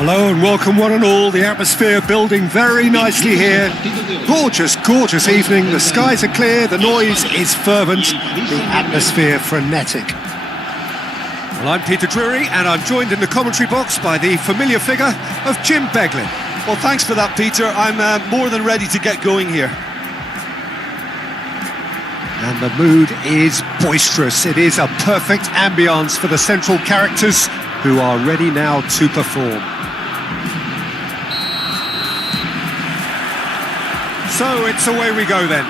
Hello and welcome one and all, the atmosphere building very nicely here. Gorgeous, gorgeous evening, the skies are clear, the noise is fervent, the atmosphere frenetic. Well, I'm Peter Drury and I'm joined in the commentary box by the familiar figure of Jim Beglin. Well, thanks for that, Peter. I'm more than ready to get going here. And the mood is boisterous. It is a perfect ambience for the central characters who are ready now to perform. So it's away we go then.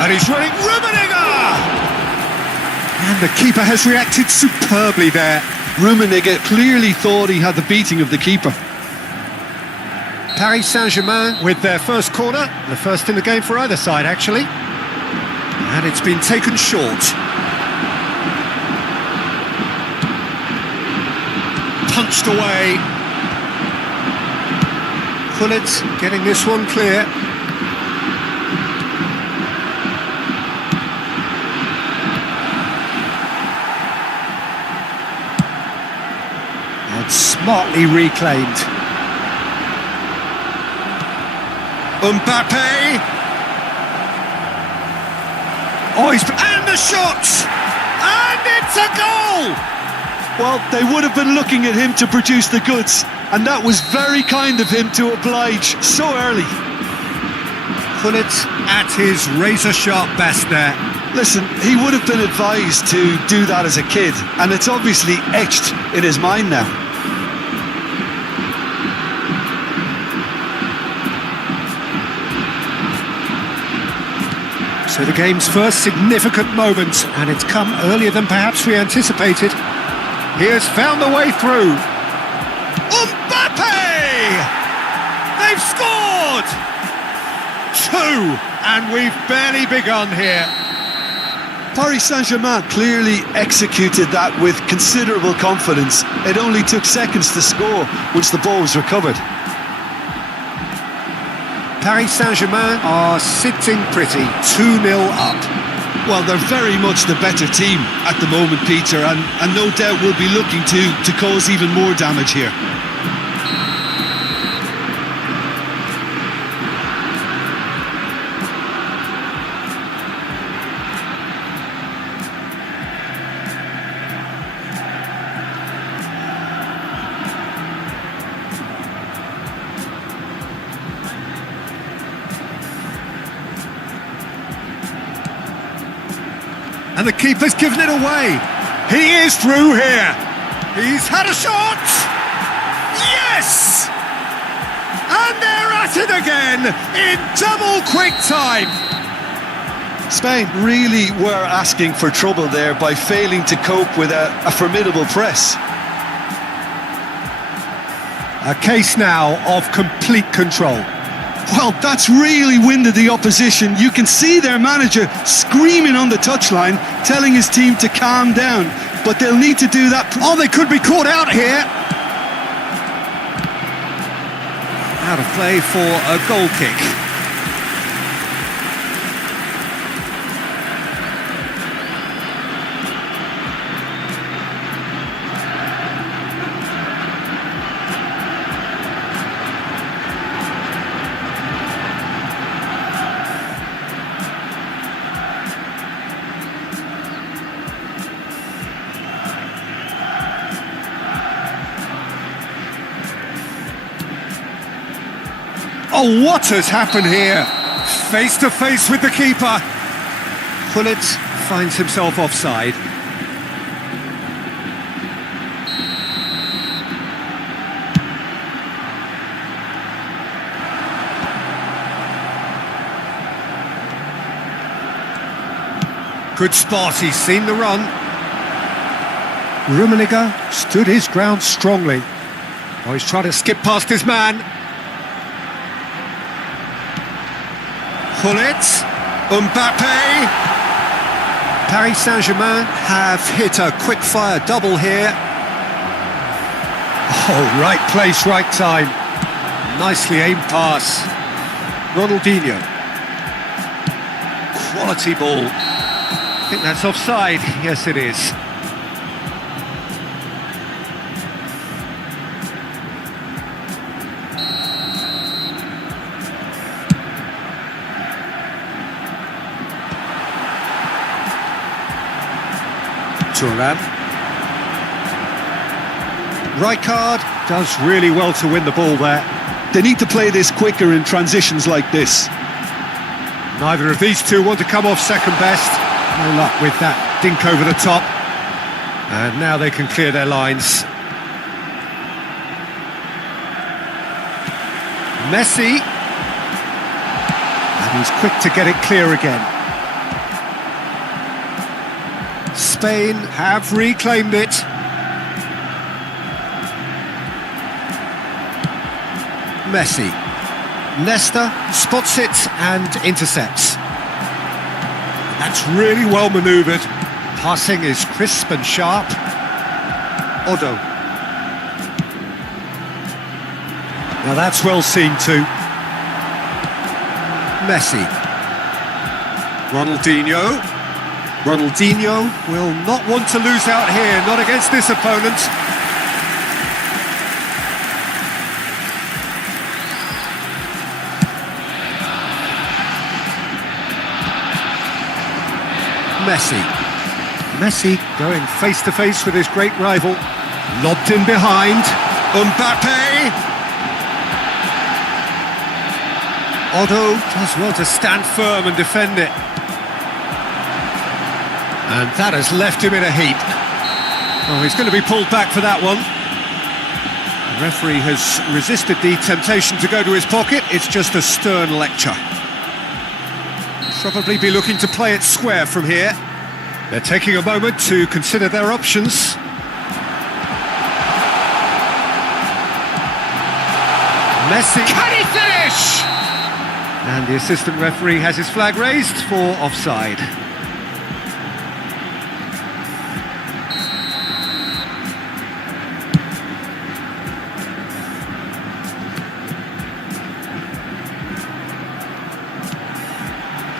And he's running, Rummenigge! And the keeper has reacted superbly there. Rummenigge clearly thought he had the beating of the keeper. Paris Saint-Germain with their first corner, the first in the game for either side actually. And it's been taken short. Punched away. Gullit getting this one clear. And smartly reclaimed. Mbappe! Oh, and the shot! And it's a goal! Well, they would have been looking at him to produce the goods, and that was very kind of him to oblige so early. Gullit at his razor-sharp best there. Listen, he would have been advised to do that as a kid, and it's obviously etched in his mind now. So the game's first significant moment, and it's come earlier than perhaps we anticipated. He has found the way through. Mbappe! They've scored! 2, and we've barely begun here. Paris Saint-Germain clearly executed that with considerable confidence. It only took seconds to score once the ball was recovered. Paris Saint-Germain are sitting pretty, 2-0 up. Well, they're very much the better team at the moment, Peter, and no doubt will be looking to cause even more damage here. And the keeper's given it away. He is through here. He's had a shot. Yes! And they're at it again in double quick time. Spain really were asking for trouble there by failing to cope with a formidable press. A case now of complete control. Well, that's really winded the opposition. You can see their manager screaming on the touchline, telling his team to calm down. But they'll need to do that. Oh, they could be caught out here. Out of play for a goal kick. Oh, what has happened here? Face to face with the keeper. Pullet finds himself offside. Good spot, he's seen the run. Rummenigge stood his ground strongly. Oh, he's trying to skip past his man. Pullet, Mbappe. Paris Saint-Germain have hit a quick-fire double here. Oh, right place, right time. Nicely aimed pass. Ronaldinho. Quality ball. I think that's offside. Yes, it is. Turan. Rijkaard does really well to win the ball there. They need to play this quicker in transitions like this. Neither of these two want to come off second best. No luck with that dink over the top. And now they can clear their lines. Messi. And he's quick to get it clear again. Spain have reclaimed it. Messi. Nesta spots it and intercepts. That's really well manoeuvred. Passing is crisp and sharp. Odo. Now that's well seen too. Messi. Ronaldinho. Ronaldinho will not want to lose out here, not against this opponent. Messi. Messi going face to face with his great rival. Lobbed in behind. Mbappe. Odo does well to stand firm and defend it. And that has left him in a heap. Oh, he's going to be pulled back for that one. The referee has resisted the temptation to go to his pocket. It's just a stern lecture. Probably be looking to play it square from here. They're taking a moment to consider their options. Messi. Can he finish? And the assistant referee has his flag raised for offside.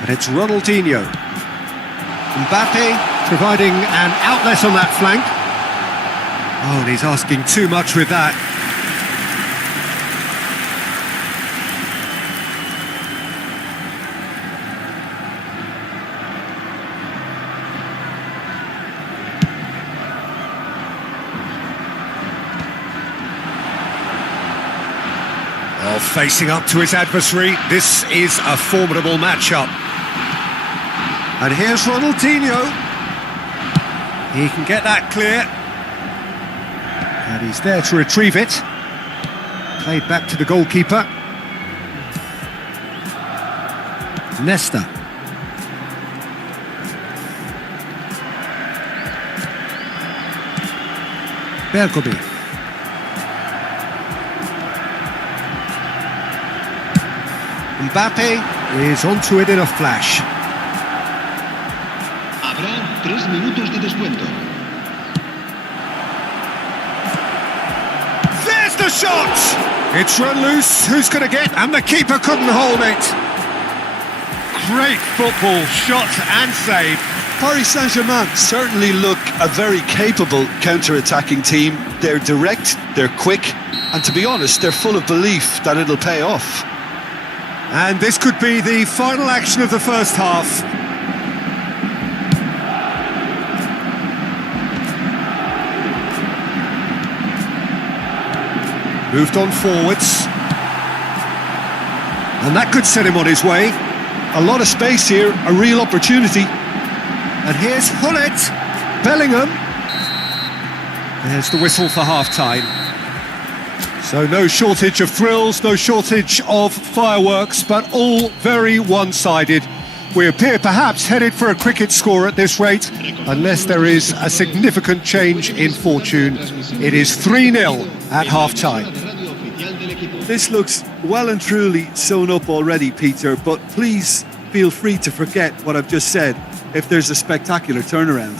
And it's Ronaldinho. Mbappe providing an outlet on that flank. Oh, and he's asking too much with that. Oh, facing up to his adversary, this is a formidable matchup. And here's Ronaldinho. He can get that clear. And he's there to retrieve it. Played back to the goalkeeper. Nesta. Bergobi. Mbappe is onto it in a flash. Habrá 3 minutos de descuento. There's the shot! It's run loose. Who's going to get? And the keeper couldn't hold it. Great football, shot and save. Paris Saint-Germain certainly look a very capable counter-attacking team. They're direct, they're quick, and to be honest, they're full of belief that it'll pay off. And this could be the final action of the first half. Moved on forwards. And that could set him on his way. A lot of space here, a real opportunity. And here's Hullet, Bellingham. There's the whistle for half-time. So no shortage of thrills, no shortage of fireworks, but all very one-sided. We appear perhaps headed for a cricket score at this rate, unless there is a significant change in fortune. It is 3-0 at half-time. This looks well and truly sewn up already, Peter, but please feel free to forget what I've just said if there's a spectacular turnaround.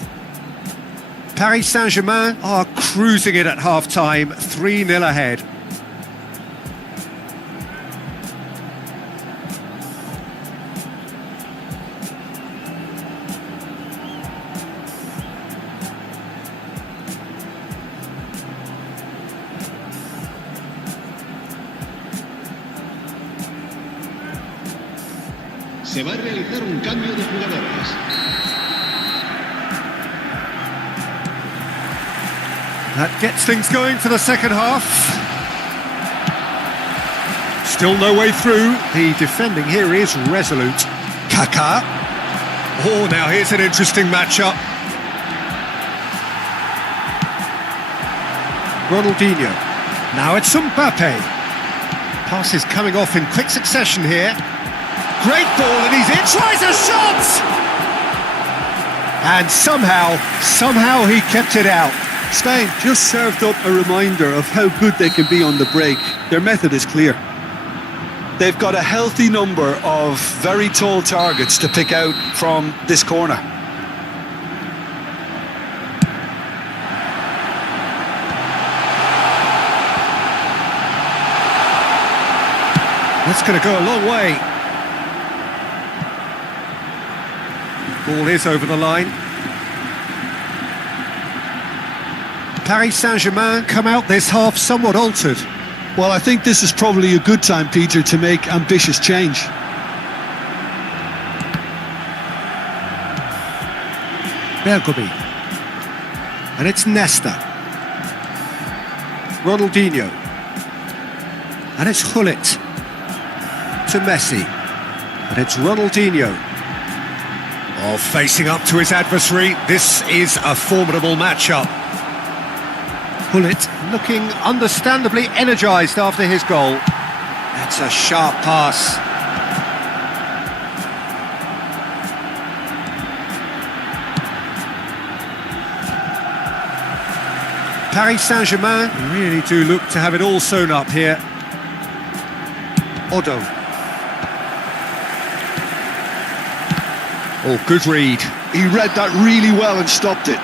Paris Saint-Germain are cruising it at half-time, 3-0 ahead. Se va a realizar un cambio de jugadores. That gets things going for the second half. Still no way through. The defending here is resolute. Kaká. Oh, now here's an interesting matchup. Ronaldinho. Now it's Mbappe. Pass is coming off in quick succession here. Great ball, and he's in, tries a shot! And somehow he kept it out. Spain just served up a reminder of how good they can be on the break. Their method is clear. They've got a healthy number of very tall targets to pick out from this corner. That's going to go a long way. Ball is over the line. Paris Saint-Germain come out this half somewhat altered. Well, I think this is probably a good time, Peter, to make ambitious change. Bergobi. And it's Nesta. Ronaldinho. And it's Hullet. To Messi. And it's Ronaldinho. Oh, facing up to his adversary, this is a formidable matchup. Hullet looking understandably energised after his goal. That's a sharp pass. Paris Saint-Germain really do look to have it all sewn up here. Odo. Oh, good read. He read that really well and stopped it.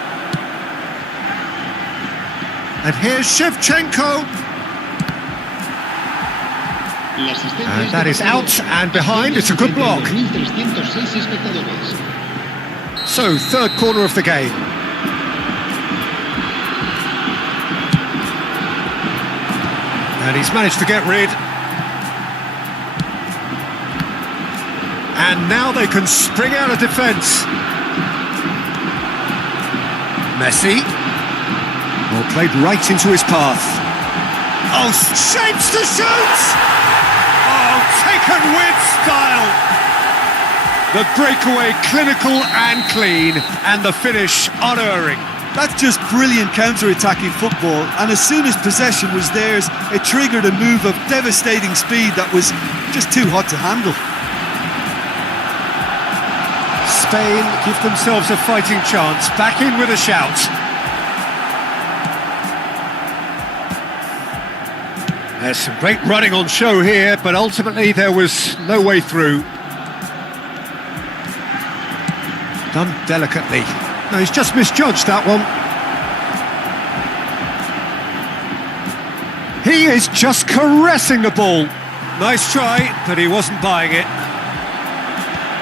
And here's Shevchenko. And that is out and behind. It's a good block. So, third corner of the game. And he's managed to get rid. And now they can spring out of defence. Messi. Well, played right into his path. Oh, shapes to shoot! Oh, taken with style. The breakaway clinical and clean, and the finish unerring. That's just brilliant counter-attacking football, and as soon as possession was theirs, it triggered a move of devastating speed that was just too hot to handle. Spain give themselves a fighting chance, back in with a shout. There's some great running on show here, but ultimately there was no way through. Done delicately. No, he's just misjudged that one. He is just caressing the ball. Nice try, but he wasn't buying it.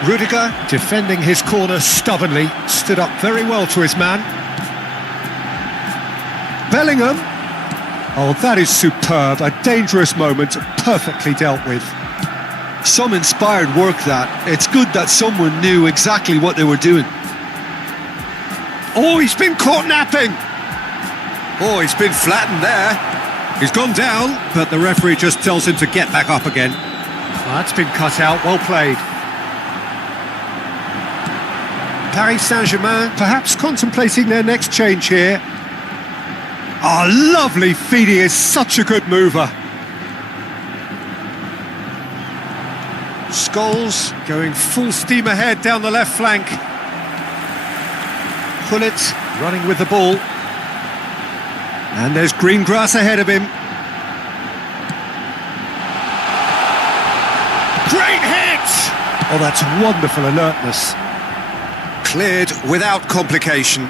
Rudiger, defending his corner stubbornly, stood up very well to his man. Bellingham. Oh, that is superb. A dangerous moment, perfectly dealt with. Some inspired work that. It's good that someone knew exactly what they were doing. Oh, he's been caught napping. Oh, he's been flattened there. He's gone down, but the referee just tells him to get back up again. Well, that's been cut out, well played. Paris Saint-Germain perhaps contemplating their next change here. Oh, lovely feed, he is such a good mover. Scholes going full steam ahead down the left flank. Pullet running with the ball. And there's green grass ahead of him. Great hit! Oh, that's wonderful alertness. Cleared without complication.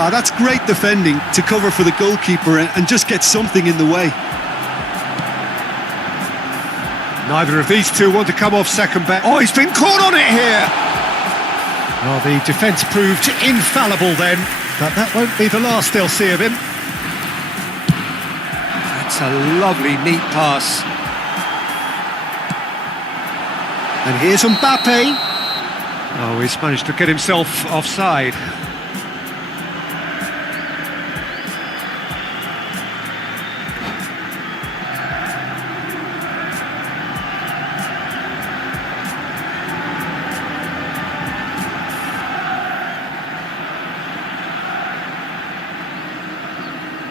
Ah, that's great defending to cover for the goalkeeper and just get something in the way. Neither of these two want to come off second best. Oh, he's been caught on it here! Well, the defence proved infallible then, but that won't be the last they'll see of him. That's a lovely, neat pass. And here's Mbappe. Oh, he's managed to get himself offside.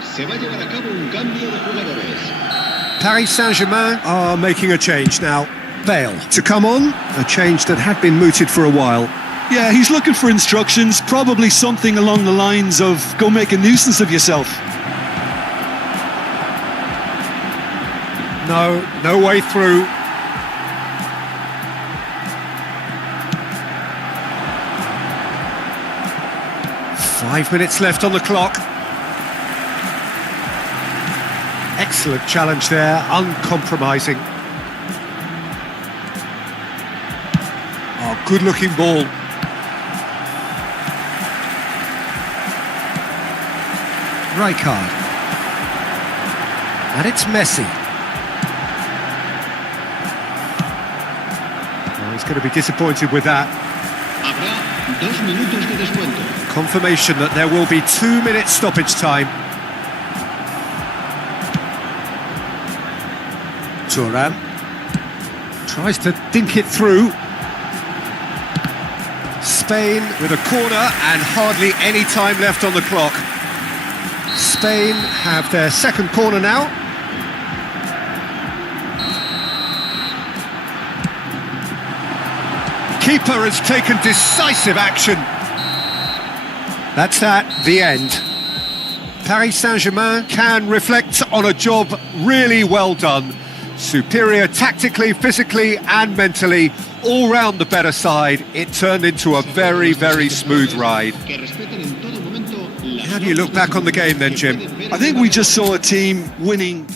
Se va a llevar a cabo un cambio de jugadores. Paris Saint-Germain are making a change now. Bale to come on, a change that had been mooted for a while. Yeah, he's looking for instructions, probably something along the lines of, go make a nuisance of yourself. No way through. Five minutes left on the clock. Excellent challenge there, uncompromising. Oh, good-looking ball. Rijkaard. And it's Messi. Oh, he's going to be disappointed with that. Habrá 2 minutos de descuento. Confirmation that there will be 2 minutes stoppage time. Thuram tries to dink it through. Spain with a corner and hardly any time left on the clock. Spain have their second corner now. Keeper has taken decisive action. That's that, the end. Paris Saint-Germain can reflect on a job really well done. Superior tactically, physically and mentally, all round the better side. It turned into a very, very smooth ride. How do you look back on the game then, Jim? I think we just saw a team winning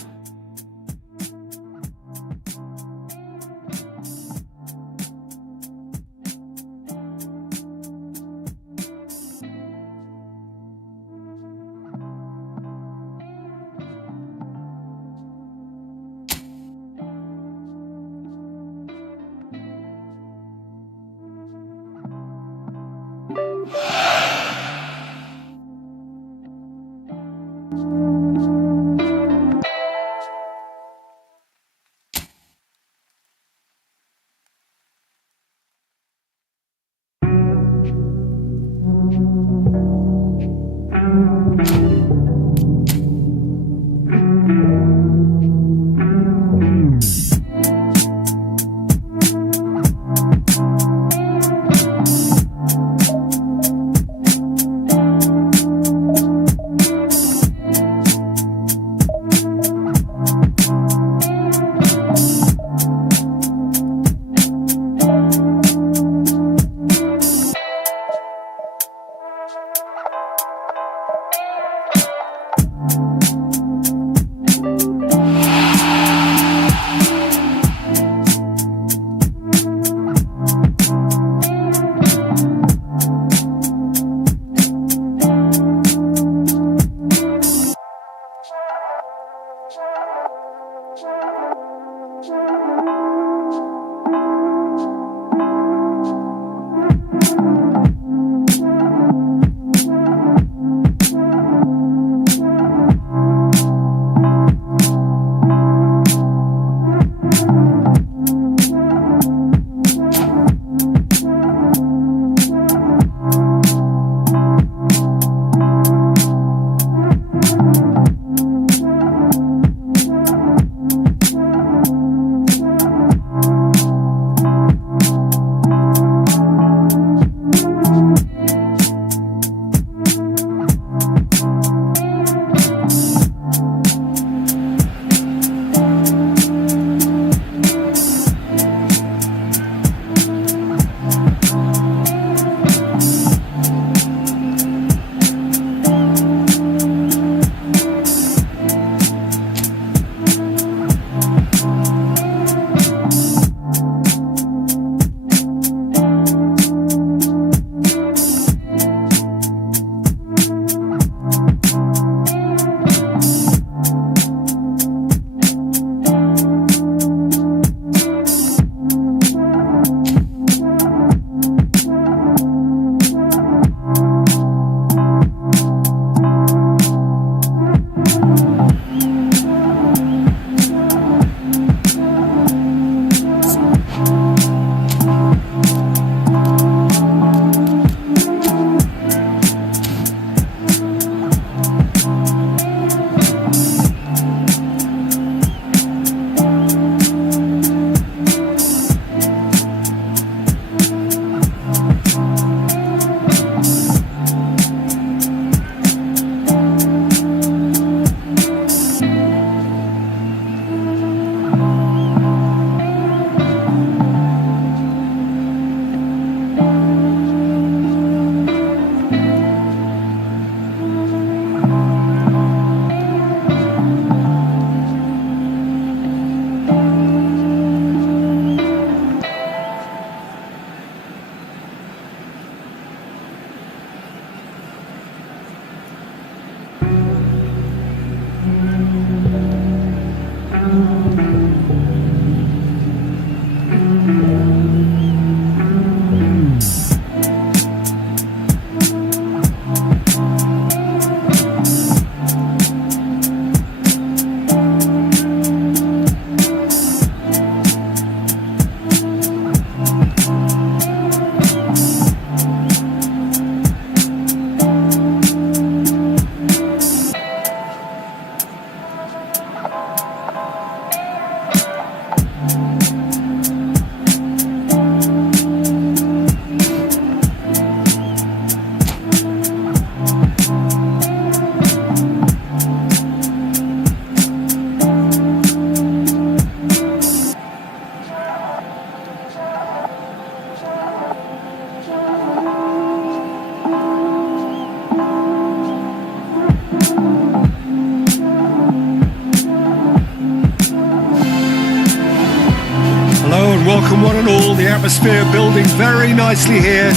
atmosphere building very nicely here.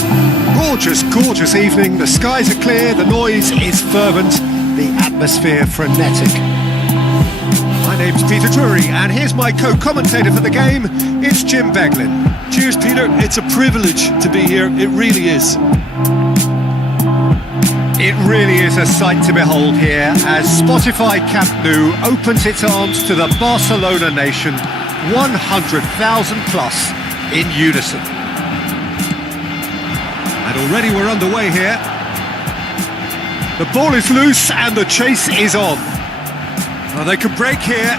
Gorgeous, gorgeous evening. The skies are clear, the noise is fervent, the atmosphere frenetic. My name's Peter Drury, and here's my co-commentator for the game. It's Jim Beglin. Cheers, Peter. It's a privilege to be here. It really is. It really is a sight to behold here as Spotify Camp Nou opens its arms to the Barcelona nation, 100,000 plus in unison. And already we're underway here. The ball is loose and the chase is on. Well, they could break here.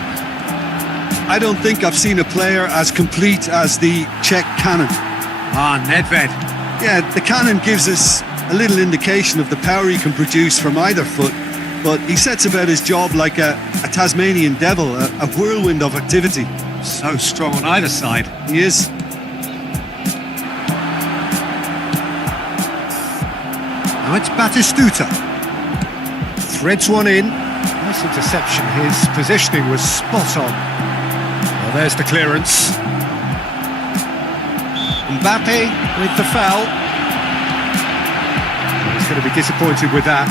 I don't think I've seen a player as complete as the Czech cannon. Nedved. Yeah, the cannon gives us a little indication of the power he can produce from either foot, but he sets about his job like a Tasmanian devil, a whirlwind of activity. So strong on either side. He is. Now it's Batistuta. Threads one in. Nice interception. His positioning was spot on. Well, there's the clearance. Mbappe with the foul. He's going to be disappointed with that.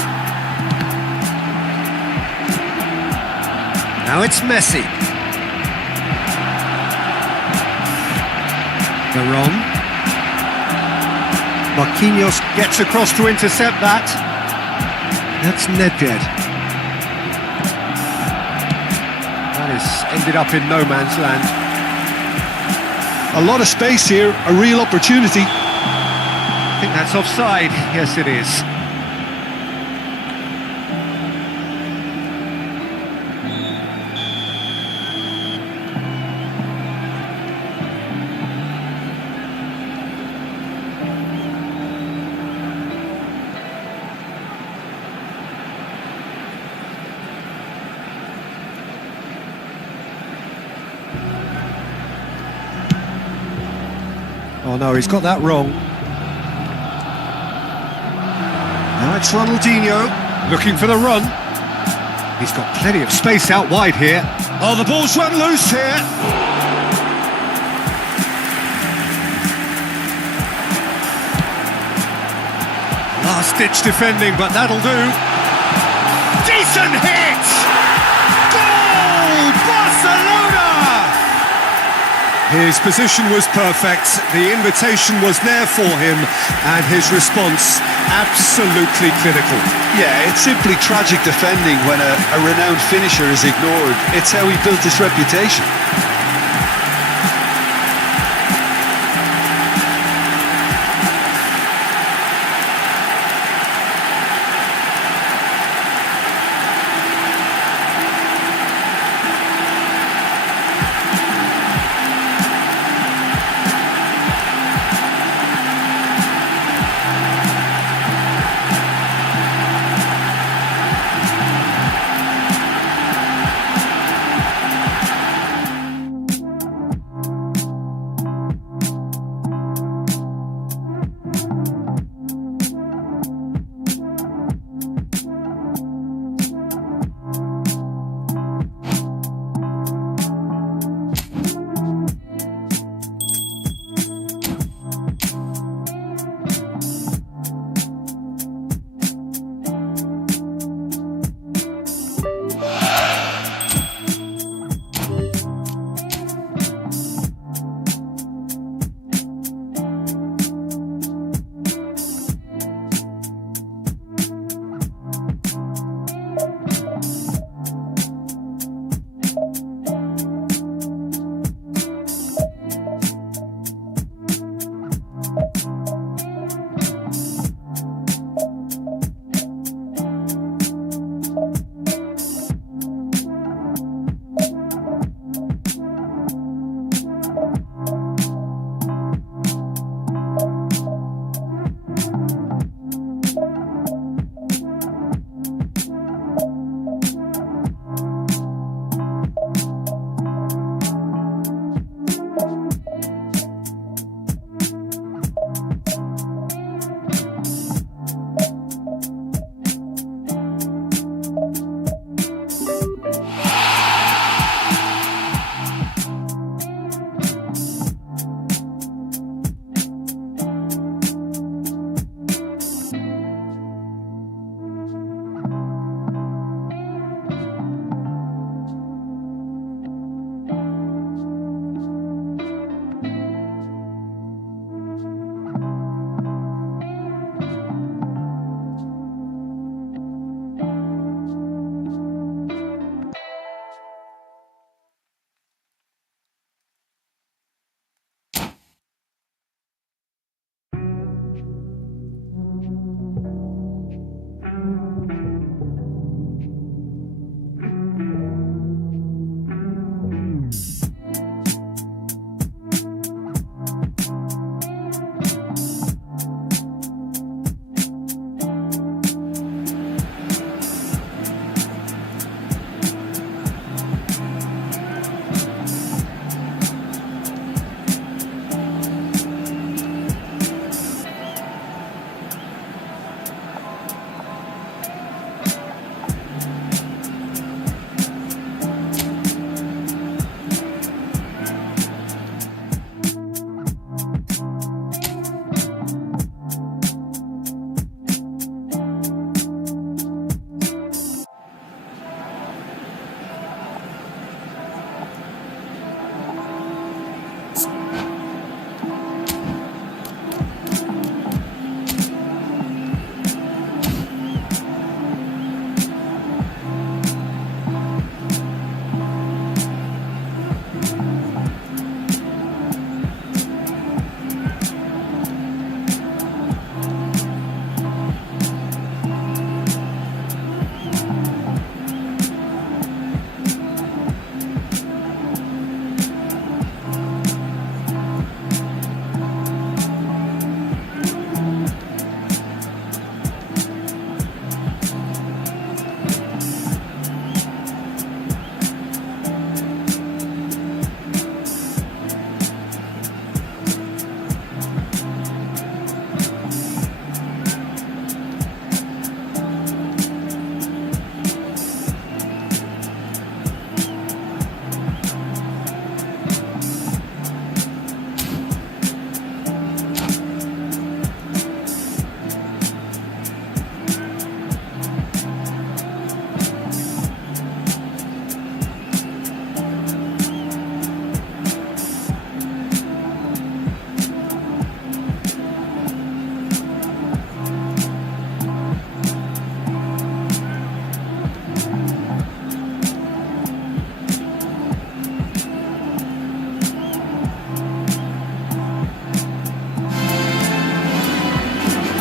Now it's Messi. Veron. Marquinhos gets across to intercept that. That's Nedved. That has ended up in no man's land. A lot of space here, a real opportunity. I think that's offside. Yes, it is. Oh no, he's got that wrong. Now it's Ronaldinho, looking for the run. He's got plenty of space out wide here. Oh, the ball's run loose here. Last-ditch defending, but that'll do. Decent hit! Goal! Barcelona! His position was perfect, the invitation was there for him, and his response absolutely clinical. Yeah, it's simply tragic defending when a renowned finisher is ignored. It's how he built his reputation.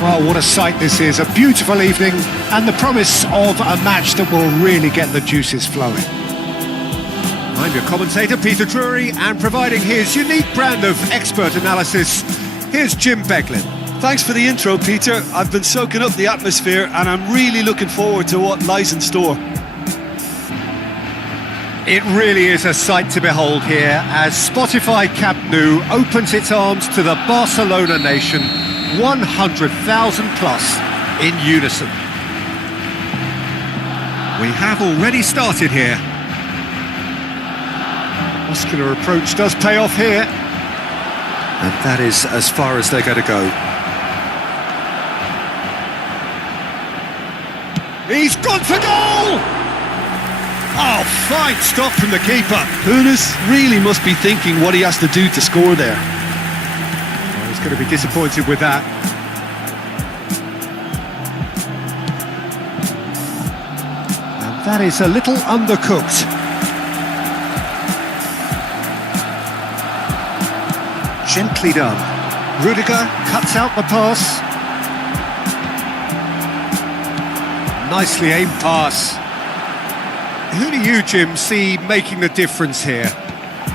Well, what a sight this is. A beautiful evening and the promise of a match that will really get the juices flowing. I'm your commentator, Peter Drury, and providing his unique brand of expert analysis, here's Jim Beglin. Thanks for the intro, Peter. I've been soaking up the atmosphere and I'm really looking forward to what lies in store. It really is a sight to behold here as Spotify Camp Nou opens its arms to the Barcelona nation, 100,000 plus in unison. We have already started here. Muscular approach does pay off here. And that is as far as they're going to go. He's gone for goal! Oh, fine stop from the keeper. Hunis really must be thinking what he has to do to score there. Well, he's going to be disappointed with that. And that is a little undercooked. Gently done. Rudiger cuts out the pass. Nicely aimed pass. Who do you, Jim, see making the difference here?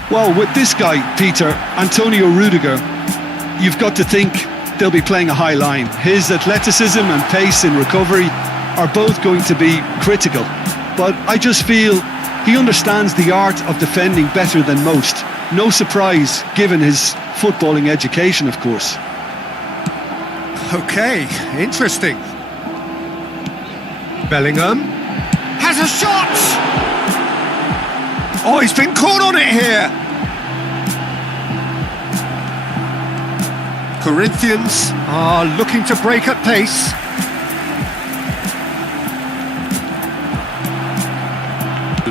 Well, with this guy, Peter, Antonio Rudiger, you've got to think they'll be playing a high line. His athleticism and pace in recovery are both going to be critical. But I just feel he understands the art of defending better than most. No surprise, given his footballing education, of course. Okay, interesting. Bellingham has a shot! Oh, he's been caught on it here! Corinthians are looking to break at pace.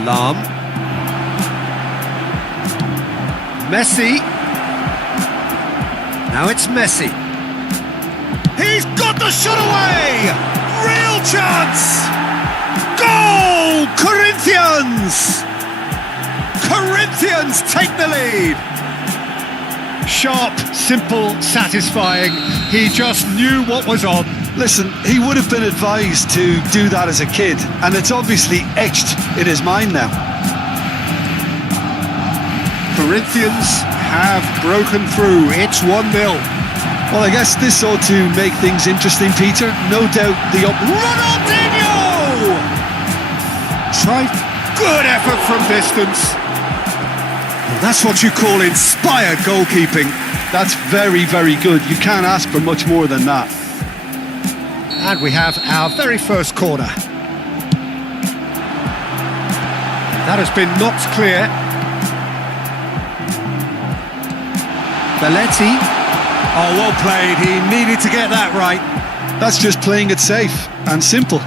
Lahm. Messi. Now it's Messi. He's got the shot away! Real chance! Goal! Corinthians! Corinthians take the lead! Sharp, simple, satisfying. He just knew what was on. Listen, he would have been advised to do that as a kid, and it's obviously etched in his mind now. Corinthians have broken through. It's 1-0. Well, I guess this ought to make things interesting, Peter. No doubt the Ronaldinho! Tried. Good effort from distance. Well, that's what you call inspired goalkeeping. That's very, very good. You can't ask for much more than that. And we have our very first corner. That has been knocked clear. Belletti. Oh, well played. He needed to get that right. That's just playing it safe and simple.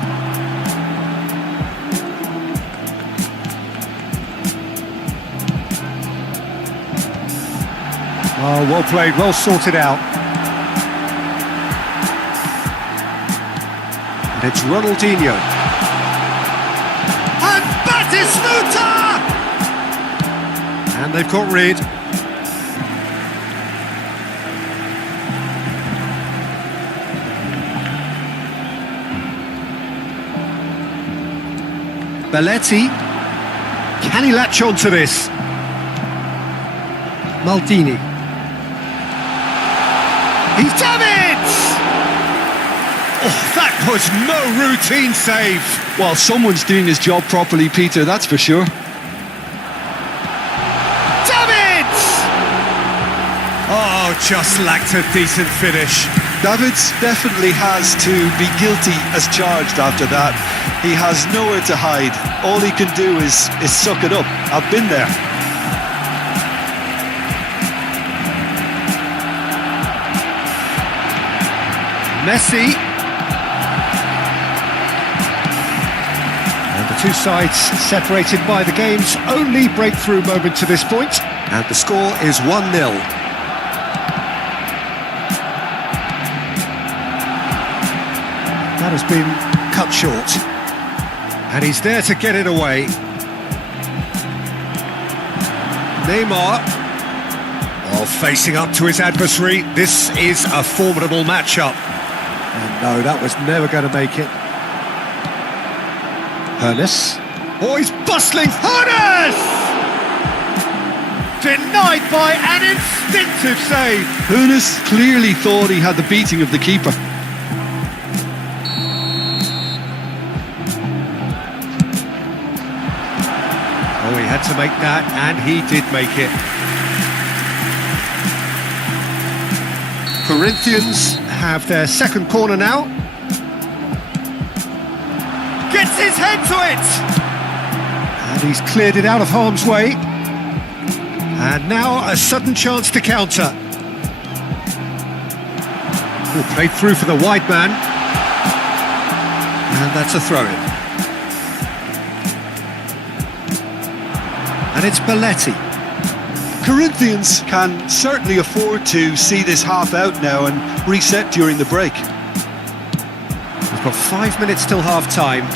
Oh, well played, well sorted out. And it's Ronaldinho. And Batistuta! And they've got rid. Belletti. Can he latch on to this? Maldini. He's done it! Oh, that was no routine save. Well, someone's doing his job properly, Peter, that's for sure. Damn it! Oh, just lacked a decent finish. Davids definitely has to be guilty as charged after that. He has nowhere to hide. All he can do is suck it up. I've been there. Messi. And the two sides separated by the game's only breakthrough moment to this point. And the score is 1-0. That has been cut short. And he's there to get it away. Neymar. Oh, facing up to his adversary. This is a formidable matchup. And no, that was never going to make it. Hernus. Oh, he's bustling. Hernus! Denied by an instinctive save. Hernus clearly thought he had the beating of the keeper. Oh, he had to make that, and he did make it. Corinthians have their second corner now. Gets his head to it! And he's cleared it out of harm's way. And now a sudden chance to counter. Oh, played through for the wide man. And that's a throw-in. And it's Belletti. Corinthians can certainly afford to see this half out now and reset during the break. We've got 5 minutes till half-time.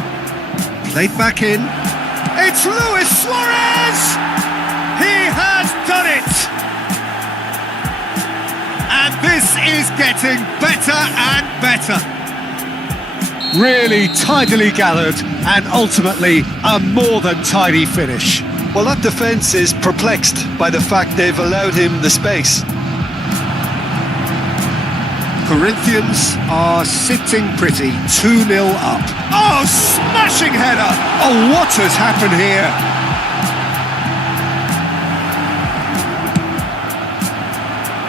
Played back in. It's Luis Suarez! He has done it! And this is getting better and better. Really tidily gathered and ultimately a more than tidy finish. Well, that defence is perplexed by the fact they've allowed him the space. Corinthians are sitting pretty, 2-0 up. Oh, smashing header! Oh, what has happened here?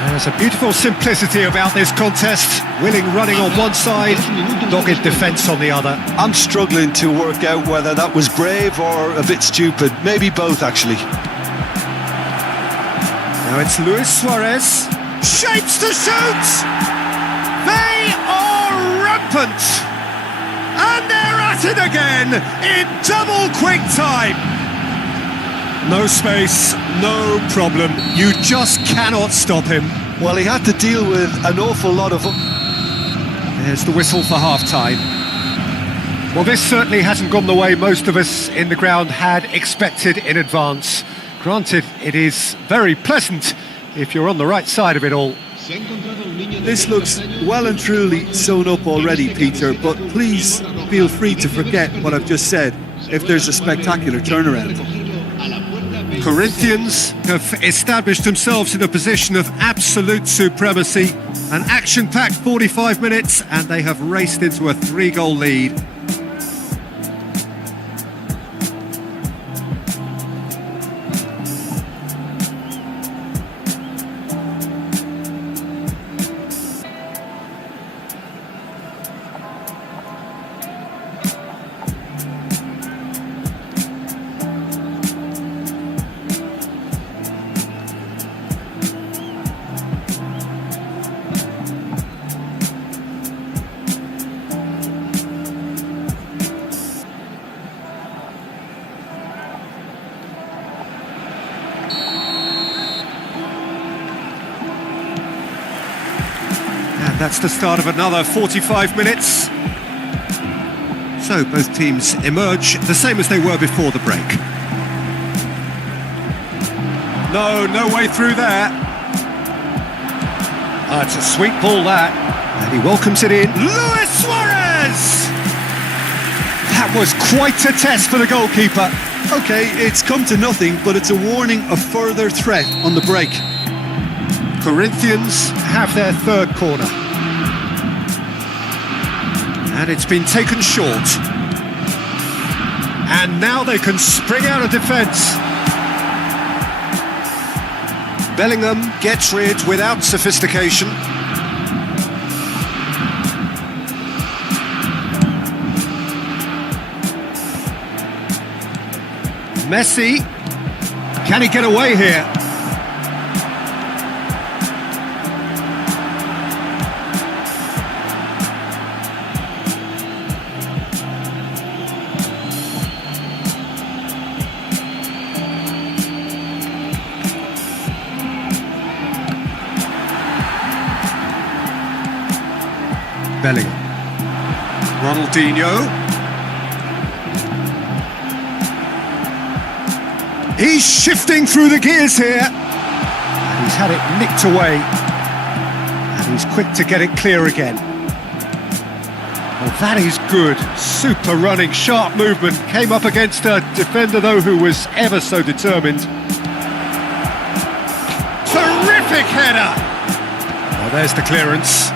There's a beautiful simplicity about this contest. Willing running on one side, dogged defence on the other. I'm struggling to work out whether that was brave or a bit stupid. Maybe both, actually. Now it's Luis Suarez. Shapes to shoot! They are rampant! And they're at it again in double quick time! No space, no problem. You just cannot stop him. Well, he had to deal with an awful lot of... There's the whistle for half-time. Well, this certainly hasn't gone the way most of us in the ground had expected in advance. Granted, it is very pleasant if you're on the right side of it all. This looks well and truly sewn up already, Peter, but please feel free to forget what I've just said if there's a spectacular turnaround. Corinthians have established themselves in a position of absolute supremacy. An action-packed 45 minutes, and they have raced into a 3-goal lead. And that's the start of another 45 minutes. So both teams emerge the same as they were before the break. No way through there. It's a sweet ball that. And he welcomes it in. Luis Suarez! That was quite a test for the goalkeeper. OK, it's come to nothing, but it's a warning of further threat on the break. Corinthians have their third corner. And it's been taken short. And now they can spring out of defence. Bellingham gets rid without sophistication. Messi, can he get away here? Bellingham. Ronaldinho. He's shifting through the gears here. And he's had it nicked away. And he's quick to get it clear again. Well, that is good. Super running, sharp movement. Came up against a defender, though, who was ever so determined. Terrific header! Well, there's the clearance.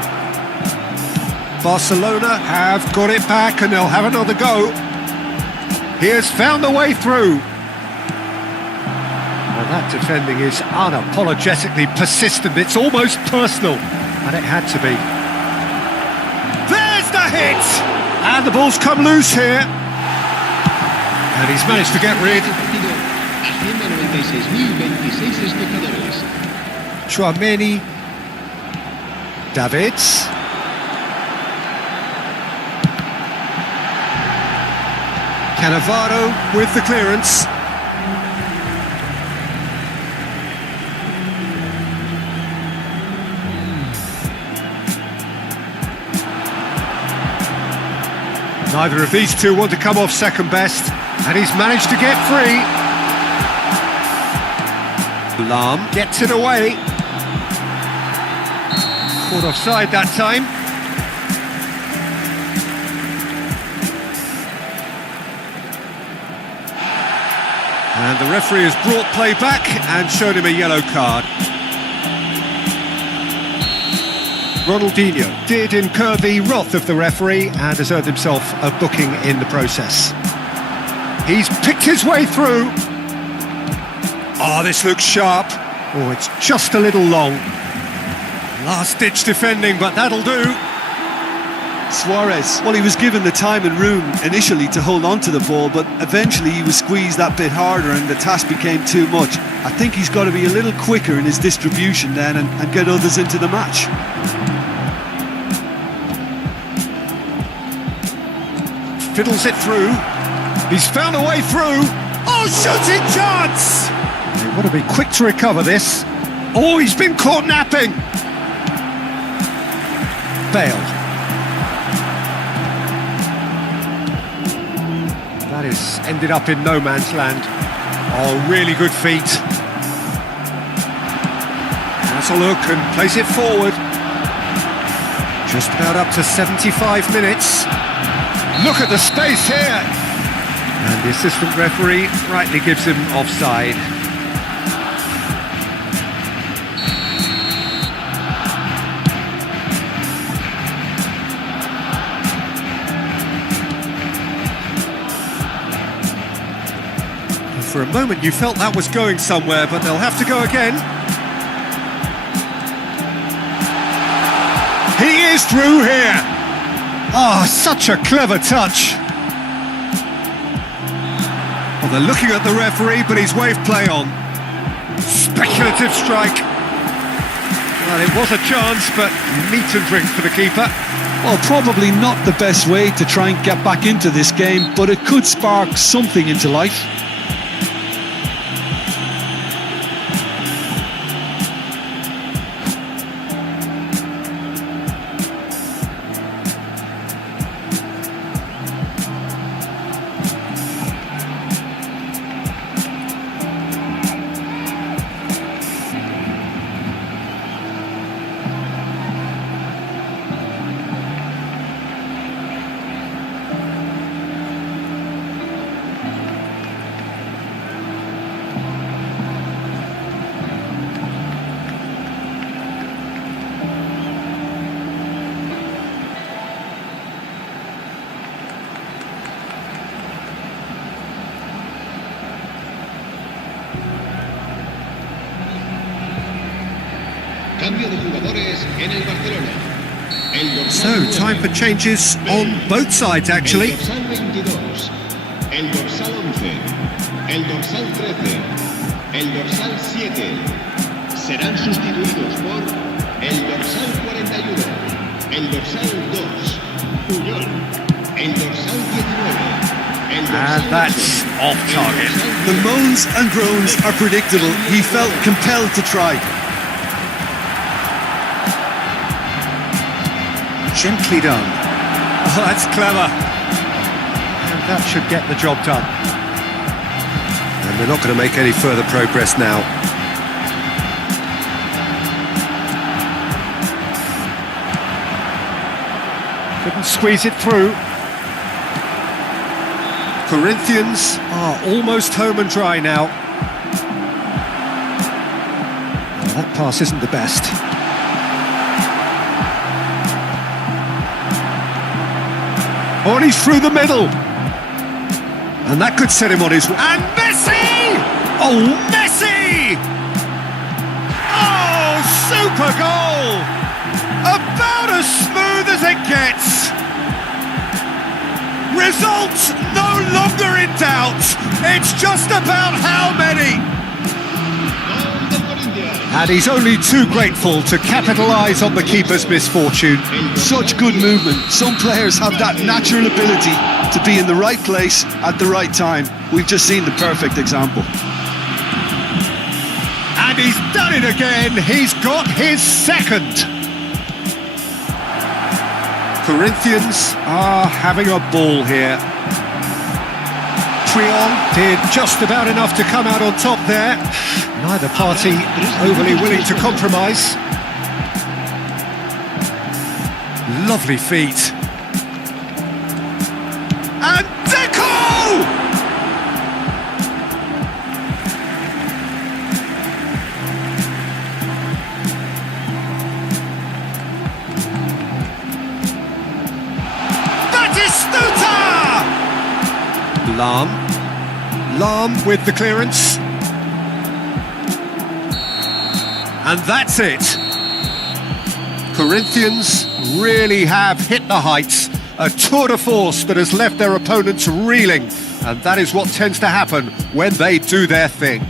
Barcelona have got it back and they'll have another go. He has found the way through. Well, that defending is unapologetically persistent. It's almost personal, and it had to be. There's the hit! And the ball's come loose here. And he's managed to get rid. Chouameni. Davids. Cannavaro with the clearance. Neither of these two want to come off second best, and he's managed to get free. Lam gets it away. Caught offside that time. And the referee has brought play back and shown him a yellow card. Ronaldinho did incur the wrath of the referee and has earned himself a booking in the process. He's picked his way through. Oh, this looks sharp. Oh, it's just a little long. Last-ditch defending, but that'll do. Suarez, well, he was given the time and room initially to hold on to the ball, but eventually he was squeezed that bit harder and the task became too much. I think he's got to be a little quicker in his distribution then and get others into the match. Fiddles it through. He's found a way through. Oh, shooting chance! They want to be quick to recover this. Oh, he's been caught napping. Bale. That is ended up in no man's land. Oh, really good feet. Has a look and plays it forward. Just about up to 75 minutes. Look at the space here. And the assistant referee rightly gives him offside. For a moment you felt that was going somewhere, but they'll have to go again. He is through here! Oh, such a clever touch! Well, they're looking at the referee, but he's waved play on. Speculative strike. Well, it was a chance, but meat and drink for the keeper. Well, probably not the best way to try and get back into this game, but it could spark something into life. So, time for changes on both sides, actually. El dorsal 22, el dorsal 11, el dorsal 13, el dorsal 7 serán sustituidos por el dorsal 41, el dorsal 2, Puyol, el dorsal 19, el dorsal And that's 8, off target. The moans and groans are predictable. He felt compelled to try. Gently done. Oh, that's clever. And that should get the job done. And they're not going to make any further progress now. Couldn't squeeze it through. Corinthians are almost home and dry now. Well, that pass isn't the best. Oh, and he's through the middle. And that could set him on his way. And Messi! Oh, Messi! Oh, super goal! About as smooth as it gets. Results no longer in doubt. It's just about how many. And he's only too grateful to capitalise on the keeper's misfortune. Such good movement. Some players have that natural ability to be in the right place at the right time. We've just seen the perfect example. And he's done it again. He's got his second. Corinthians are having a ball here. Trion did just about enough to come out on top there. Neither party overly willing to compromise. Lovely feet. And Deco! Lahm with the clearance. And that's it. Corinthians really have hit the heights. A tour de force that has left their opponents reeling. And that is what tends to happen when they do their thing.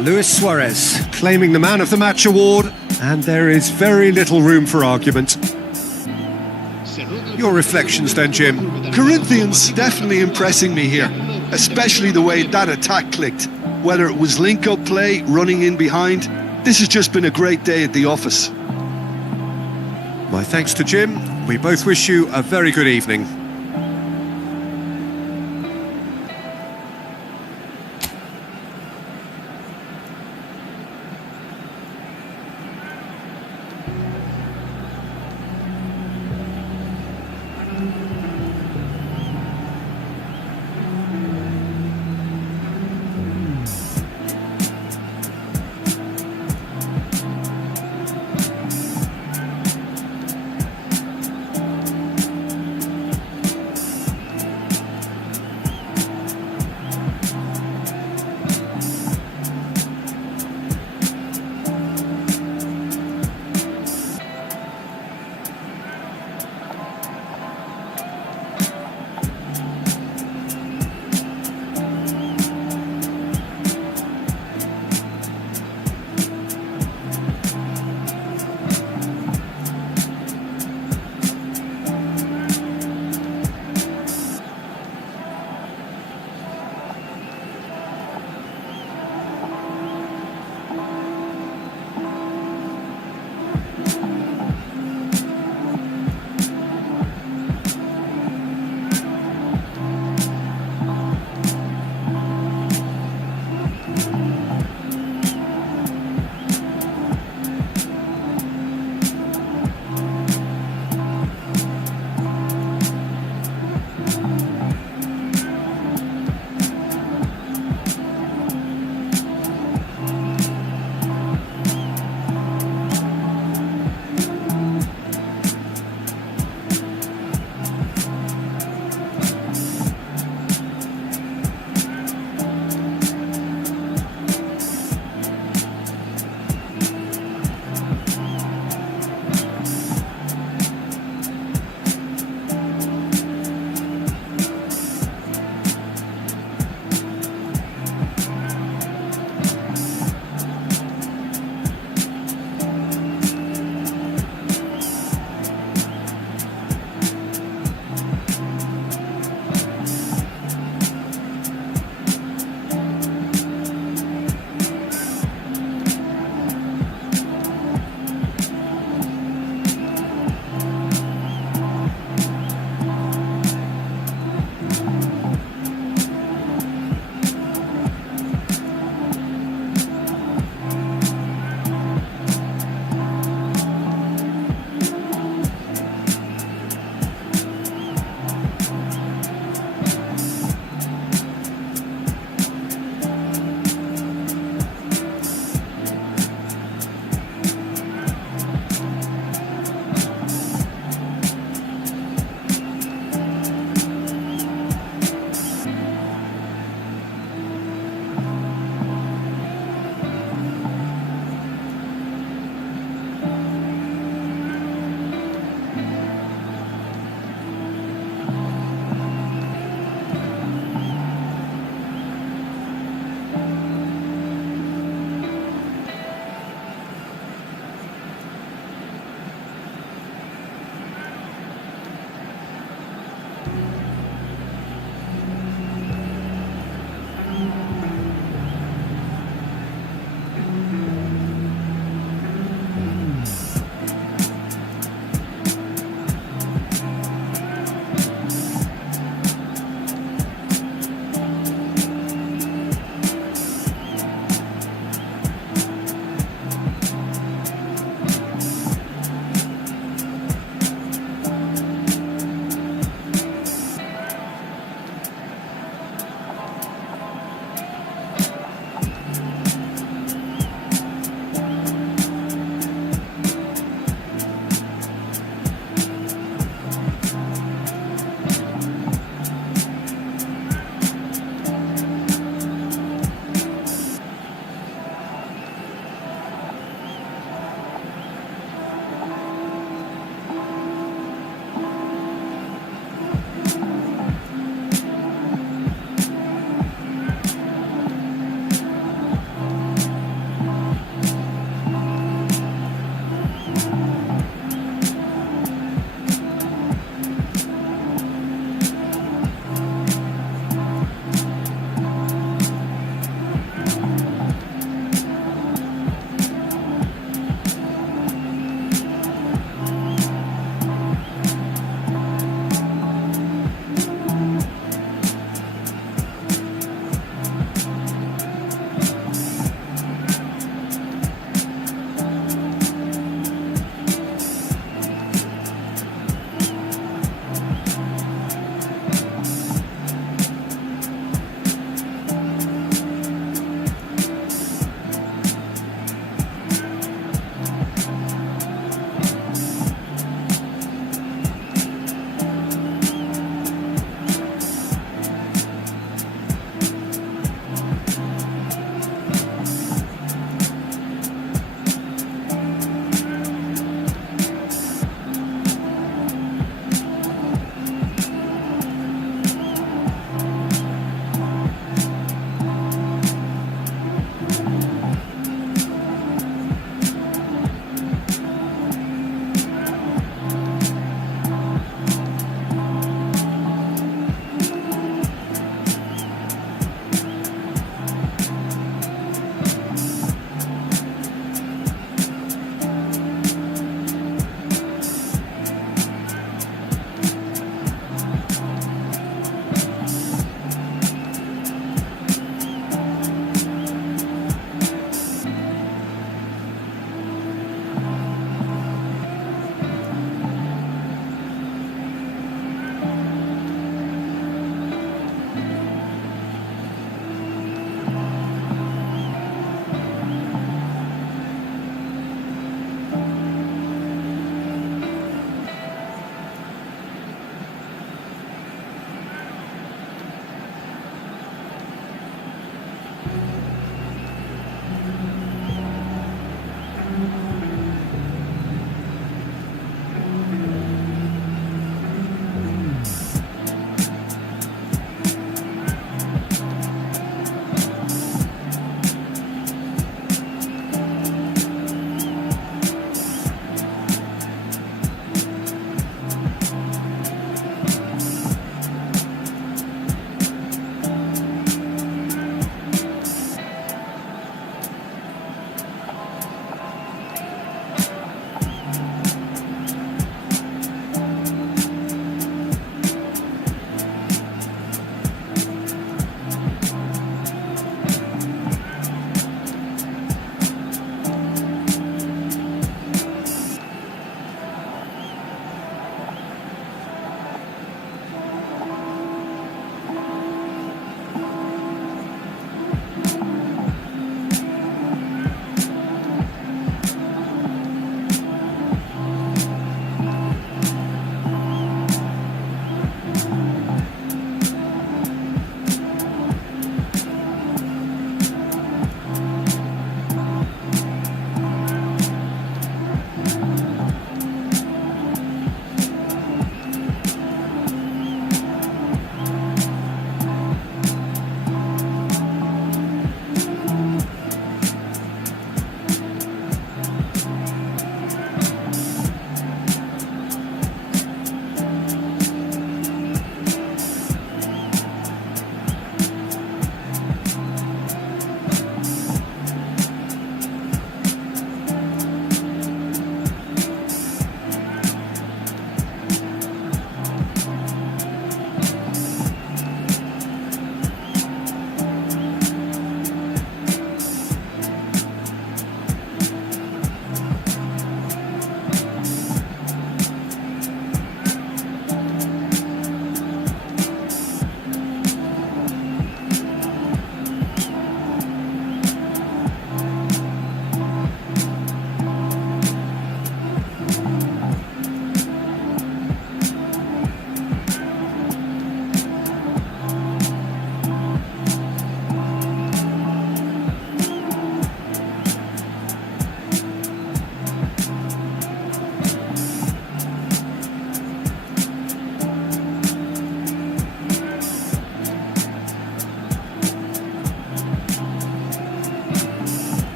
Luis Suarez claiming the Man of the Match award. And there is very little room for argument. Your reflections then, Jim? Corinthians definitely impressing me here, especially the way that attack clicked. Whether it was link-up play, running in behind, this has just been a great day at the office. My thanks to Jim. We both wish you a very good evening.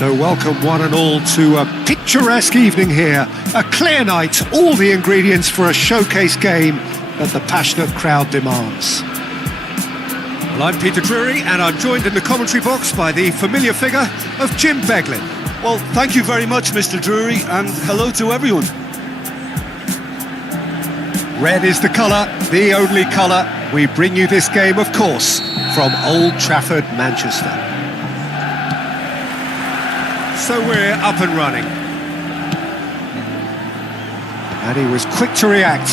So welcome one and all to a picturesque evening here. A clear night, all the ingredients for a showcase game that the passionate crowd demands. Well, I'm Peter Drury and I'm joined in the commentary box by the familiar figure of Jim Beglin. Well, thank you very much, Mr. Drury, and hello to everyone. Red is the colour, the only colour. We bring you this game, of course, from Old Trafford, Manchester. So we're up and running. And he was quick to react.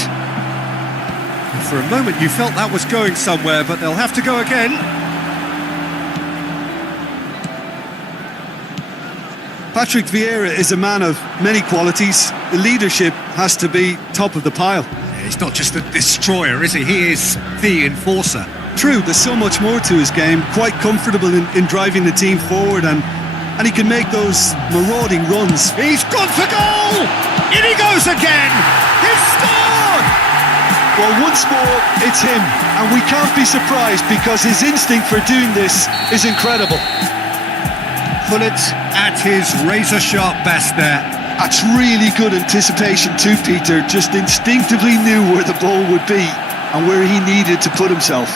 For a moment you felt that was going somewhere, but they'll have to go again. Patrick Vieira is a man of many qualities. The leadership has to be top of the pile. He's not just a destroyer, is he? He is the enforcer. True, there's so much more to his game. Quite comfortable in driving the team forward, and he can make those marauding runs. He's gone for goal! In he goes again! He's scored! Well, once more, it's him, and we can't be surprised because his instinct for doing this is incredible. Put it at his razor-sharp best there. That's really good anticipation too, Peter. Just instinctively knew where the ball would be and where he needed to put himself.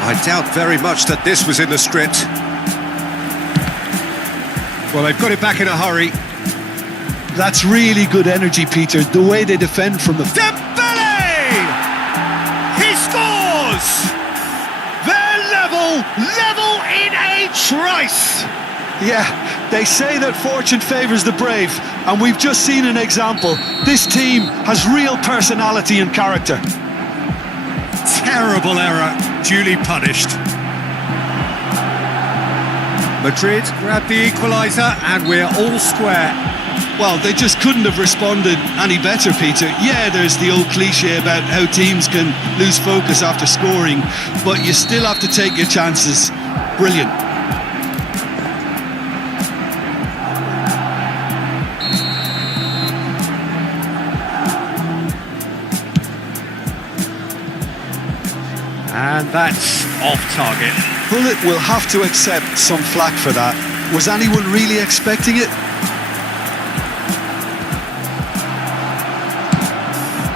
I doubt very much that this was in the script. Well, they've got it back in a hurry. That's really good energy, Peter, the way they defend from the... Dembele! He scores! They're level in a trice! Yeah, they say that fortune favours the brave, and we've just seen an example. This team has real personality and character. Terrible error, duly punished. Madrid grab the equaliser and we're all square. Well, they just couldn't have responded any better, Peter. Yeah, there's the old cliche about how teams can lose focus after scoring, but you still have to take your chances. Brilliant. And that's off target. Bullet will have to accept some flack for that. Was anyone really expecting it?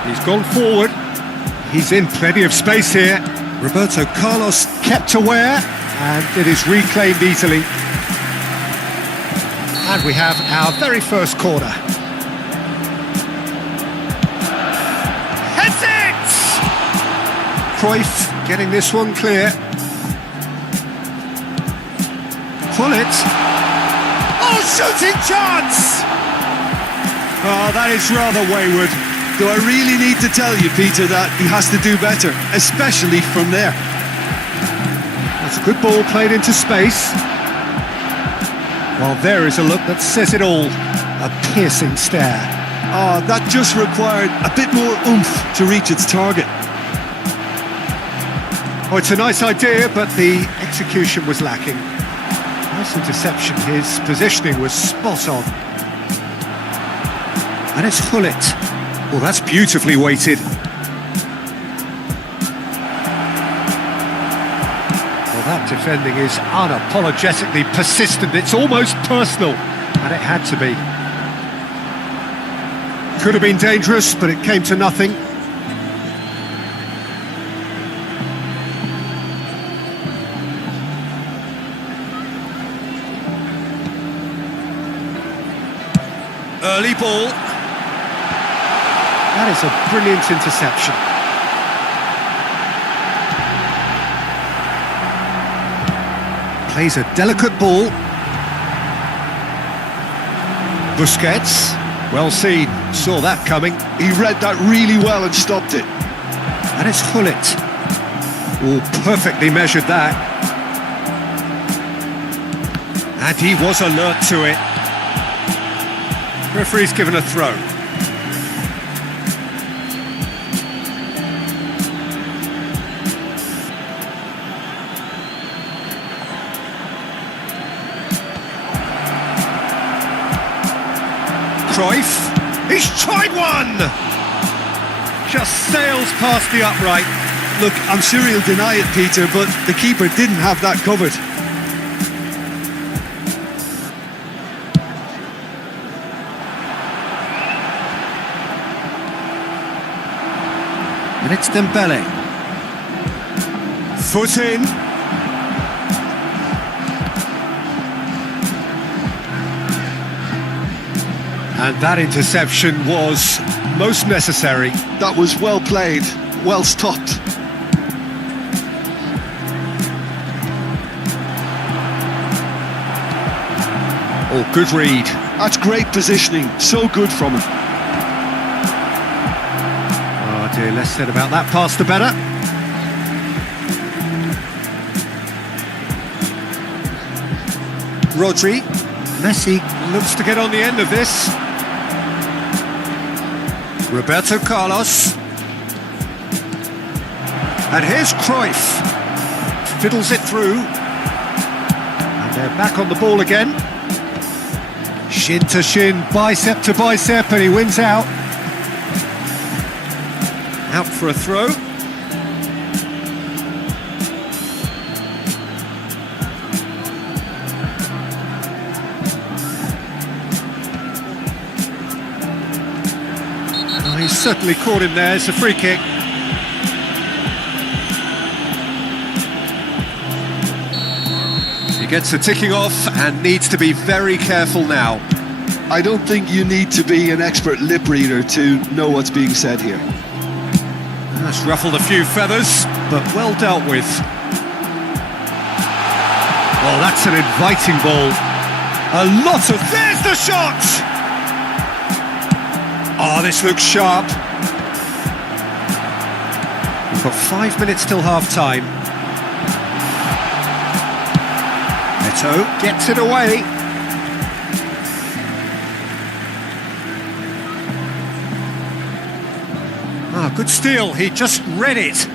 He's gone forward. He's in plenty of space here. Roberto Carlos kept aware, and it is reclaimed easily. And we have our very first corner. Heads it! Cruyff getting this one clear. Pull it. Oh, shooting chance! Oh, that is rather wayward. Do I really need to tell you, Peter, that he has to do better, especially from there? That's a good ball played into space. Well, there is a look that says it all. A piercing stare. Oh, that just required a bit more oomph to reach its target. Oh, it's a nice idea, but the execution was lacking. Nice interception. His positioning was spot on. And it's Hullet. Well, that's beautifully weighted. Well, that defending is unapologetically persistent. It's almost personal, and it had to be. Could have been dangerous, but it came to nothing. Early ball. That is a brilliant interception. Plays a delicate ball. Busquets, well seen, saw that coming. He read that really well and stopped it. And it's Hullet. Oh, perfectly measured that. And he was alert to it. Referee's given a throw. Cruyff, he's tried one! Just sails past the upright. Look, I'm sure he'll deny it, Peter, but the keeper didn't have that covered. And it's Dembele. Foot in. And that interception was most necessary. That was well played, well stopped. Oh, good read. That's great positioning, so good from him. Oh dear, less said about that pass the better. Rodri. Messi looks to get on the end of this. Roberto Carlos. And here's Cruyff. Fiddles it through. And they're back on the ball again. Shin to shin, bicep to bicep, and he wins out. Out for a throw. Oh, he's certainly caught him there. It's a free kick. He gets the ticking off and needs to be very careful now. I don't think you need to be an expert lip reader to know what's being said here. That's ruffled a few feathers, but well dealt with. Well, that's an inviting ball. A lot of... There's the shot! Oh, this looks sharp. We've got 5 minutes till half-time. Neto gets it away. Ah, good steal. He just read it.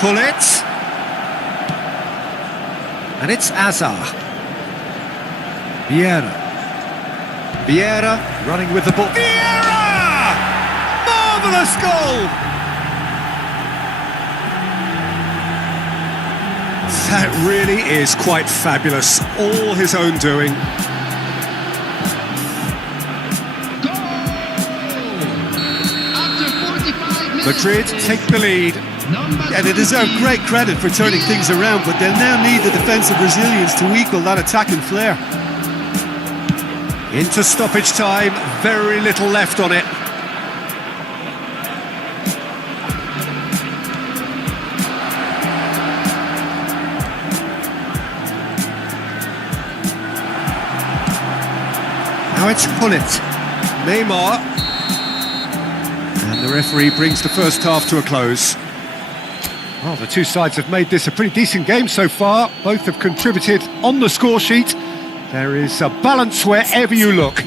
Hullet. And it's Azar. Vieira running with the ball. Vieira! Marvellous goal! That really is quite fabulous. All his own doing. Madrid take the lead. Yeah, they deserve great credit for turning things around, but they'll now need the defensive resilience to equal that attacking flair. Into stoppage time, very little left on it. Now it's Gullit. Neymar. And the referee brings the first half to a close. Well, the two sides have made this a pretty decent game so far. Both have contributed on the score sheet. There is a balance wherever you look.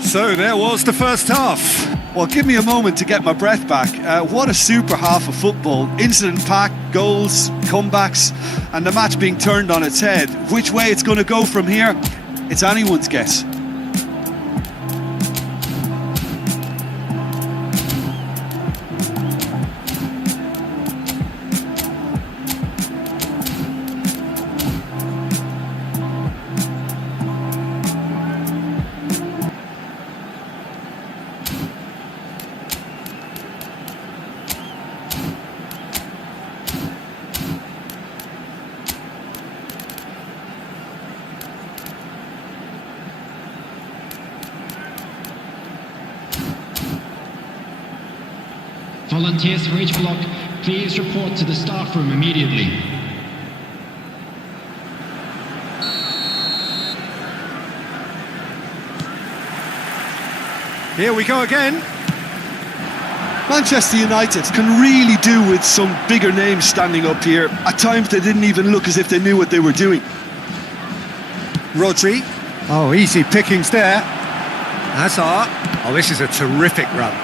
So there was the first half. Well, give me a moment to get my breath back. What a super half of football. Incident-packed, goals, comebacks, and the match being turned on its head. Which way it's going to go from here, it's anyone's guess. Volunteers for each block, please report to the staff room immediately. Here we go again. Manchester United can really do with some bigger names standing up here. At times they didn't even look as if they knew what they were doing. Rodri. Oh, easy pickings there. Hazard. Oh, this is a terrific run.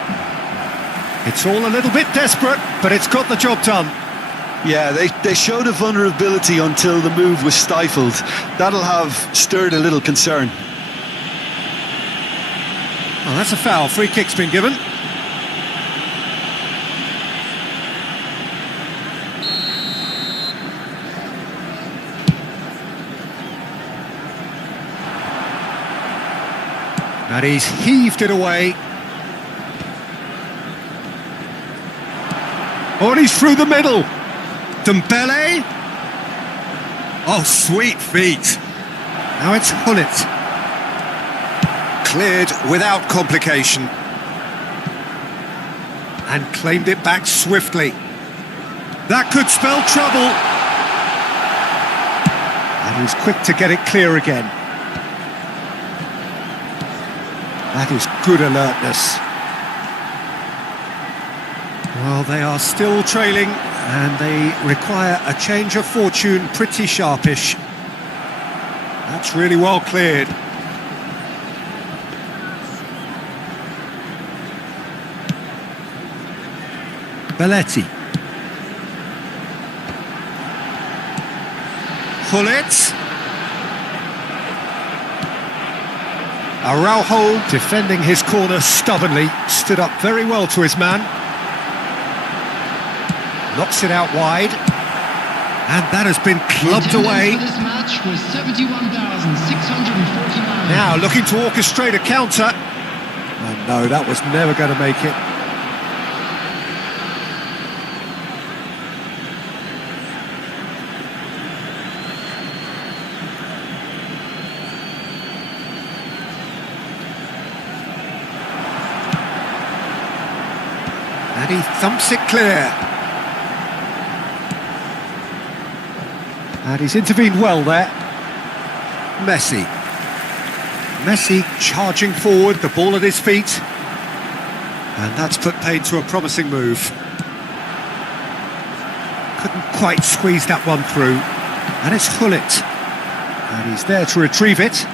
It's all a little bit desperate, but it's got the job done. Yeah, they showed a vulnerability until the move was stifled. That'll have stirred a little concern. Oh, that's a foul. Free kick's been given. And he's heaved it away. Oh, and he's through the middle. Dembele. Oh, sweet feet. Now it's Gullit. Cleared without complication. And claimed it back swiftly. That could spell trouble. And he's quick to get it clear again. That is good alertness. Well, they are still trailing, and they require a change of fortune pretty sharpish. That's really well cleared. Belletti. Gullit. Araujo, defending his corner stubbornly, stood up very well to his man. Knocks it out wide, and that has been clubbed away. This match was 71,649. Now looking to orchestrate a counter. And no, that was never going to make it. And he thumps it clear. And he's intervened well there. Messi. Messi charging forward, the ball at his feet. And that's put paid to a promising move. Couldn't quite squeeze that one through. And it's Gullit. And he's there to retrieve it.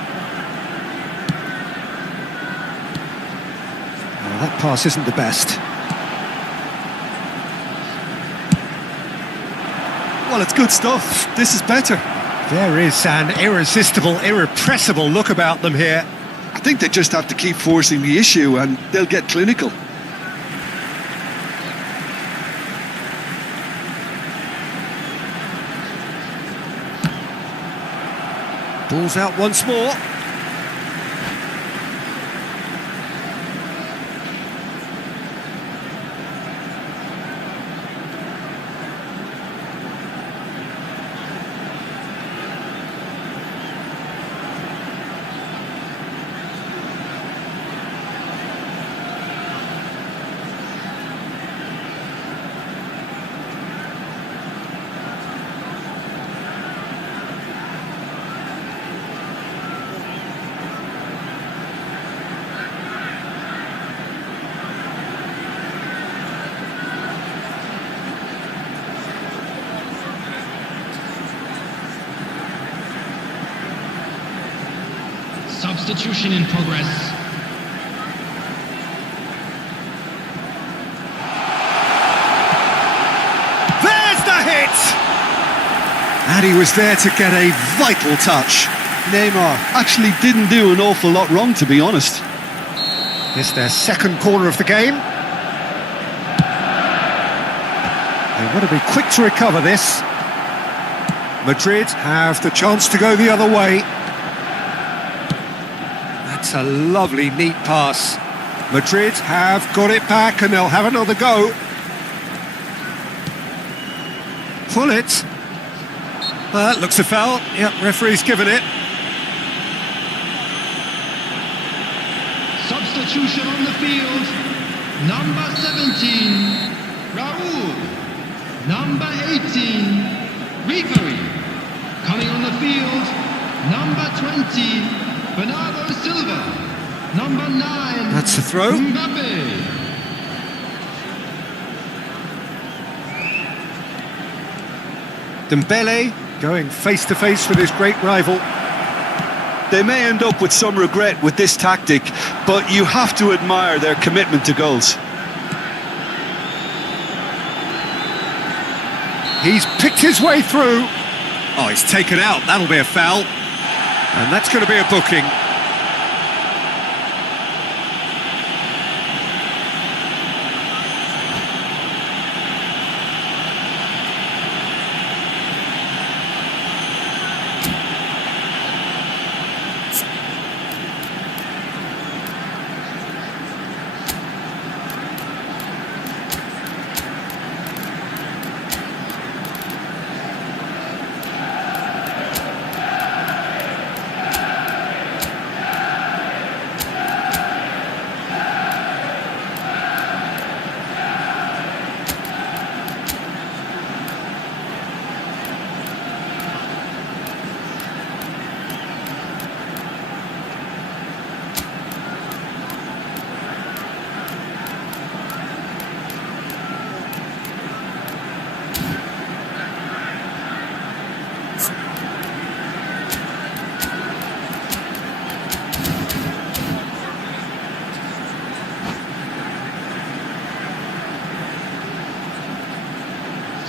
Well, that pass isn't the best. Well, it's good stuff. This is better. There is an irresistible, irrepressible look about them here. I think they just have to keep forcing the issue and they'll get clinical. Ball's out once more. Substitution in progress. There's the hit! And he was there to get a vital touch. Neymar actually didn't do an awful lot wrong, to be honest. It's their second corner of the game. They want to be quick to recover this. Madrid have the chance to go the other way. That's a lovely, neat pass. Madrid have got it back and they'll have another go. Pull it. That looks a foul. Yep, referee's given it. Substitution on the field. Number 17, Raúl. Number 18, Ribery. Coming on the field, number 20, Bernardo Silva. Number 9, That's a throw. Mbappe. Dembele going face-to-face with his great rival. They may end up with some regret with this tactic, but you have to admire their commitment to goals. He's picked his way through. Oh, he's taken out. That'll be a foul. And that's going to be a booking.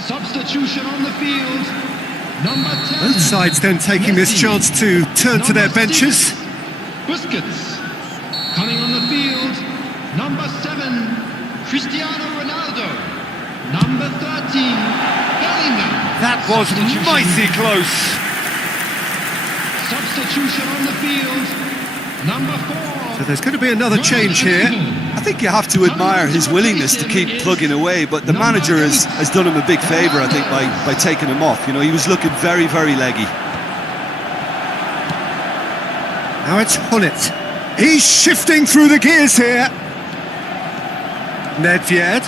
Substitution on the field. Number 10. Both sides then taking this Messi. chance to turn to their Number benches. 6, Busquets. Coming on the field. Number 7, Cristiano Ronaldo. Number 13, Bellingham. That was Substitution. mighty close. Substitution on the field. Number 4. So there's going to be another change here. I think you have to admire his willingness to keep plugging away, but the manager has done him a big favour, I think, by taking him off. You know, he was looking very, very leggy. Now it's Hullet. He's shifting through the gears here. Nedved.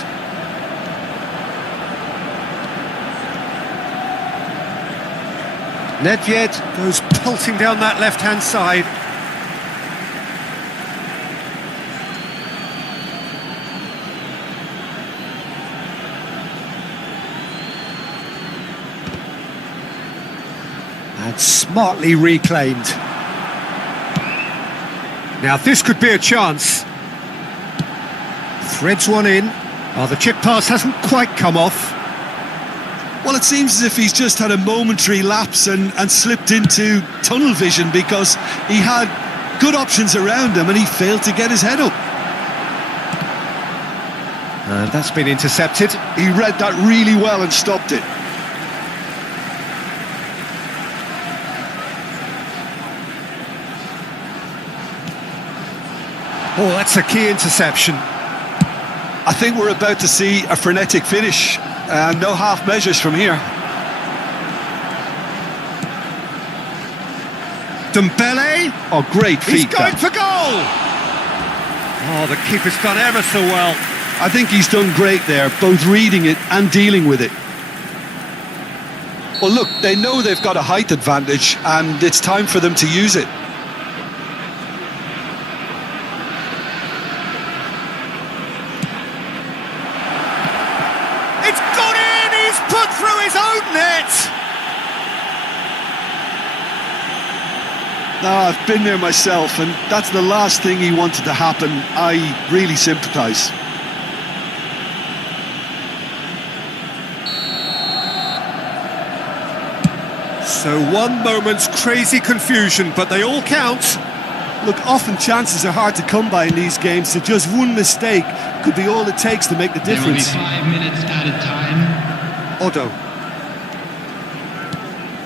Nedved goes pelting down that left-hand side. And smartly reclaimed. Now this could be a chance. Threads one in. Oh, the chip pass hasn't quite come off. Well, it seems as if he's just had a momentary lapse and slipped into tunnel vision, because he had good options around him and he failed to get his head up. And that's been intercepted. He read that really well and stopped it. Oh, that's a key interception. I think we're about to see a frenetic finish. No half measures from here. Dembele. Oh, great feat. He's going that. for goal. Oh, the keeper's done ever so well. I think he's done great there, both reading it and dealing with it. Well, look, they know they've got a height advantage, and it's time for them to use it. It's gone in! He's put through his own net! Now, I've been there myself, and that's the last thing he wanted to happen. I really sympathise. So one moment's crazy confusion, but they all count. Look, often chances are hard to come by in these games, so just one mistake could be all it takes to make the There will be difference. 5 minutes added time. Odo.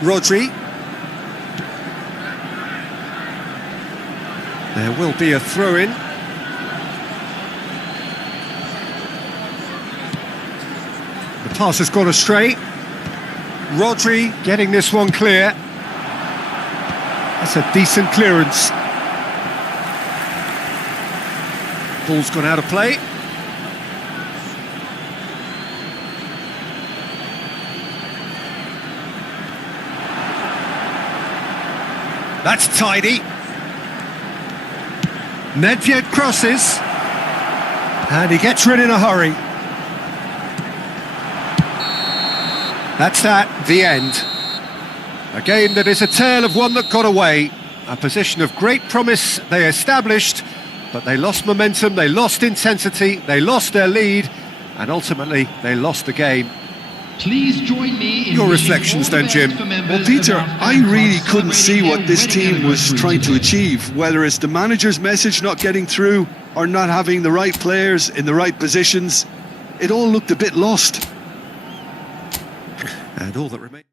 Rodri. There will be a throw-in. The pass has gone astray. Rodri getting this one clear. That's a decent clearance. Ball's gone out of play. That's tidy. Nedved crosses. And he gets rid in a hurry. That's that, the end. A game that is a tale of one that got away. A position of great promise they established, but they lost momentum, they lost intensity, they lost their lead, and ultimately they lost the game. Please join me in Your wishing reflections all the then, Jim. best for members Well, of Peter, our I fan really club couldn't see celebrating what this their team was wedding trying to anniversary today. achieve, whether it's the manager's message not getting through or not having the right players in the right positions. It all looked a bit lost. And all that remains.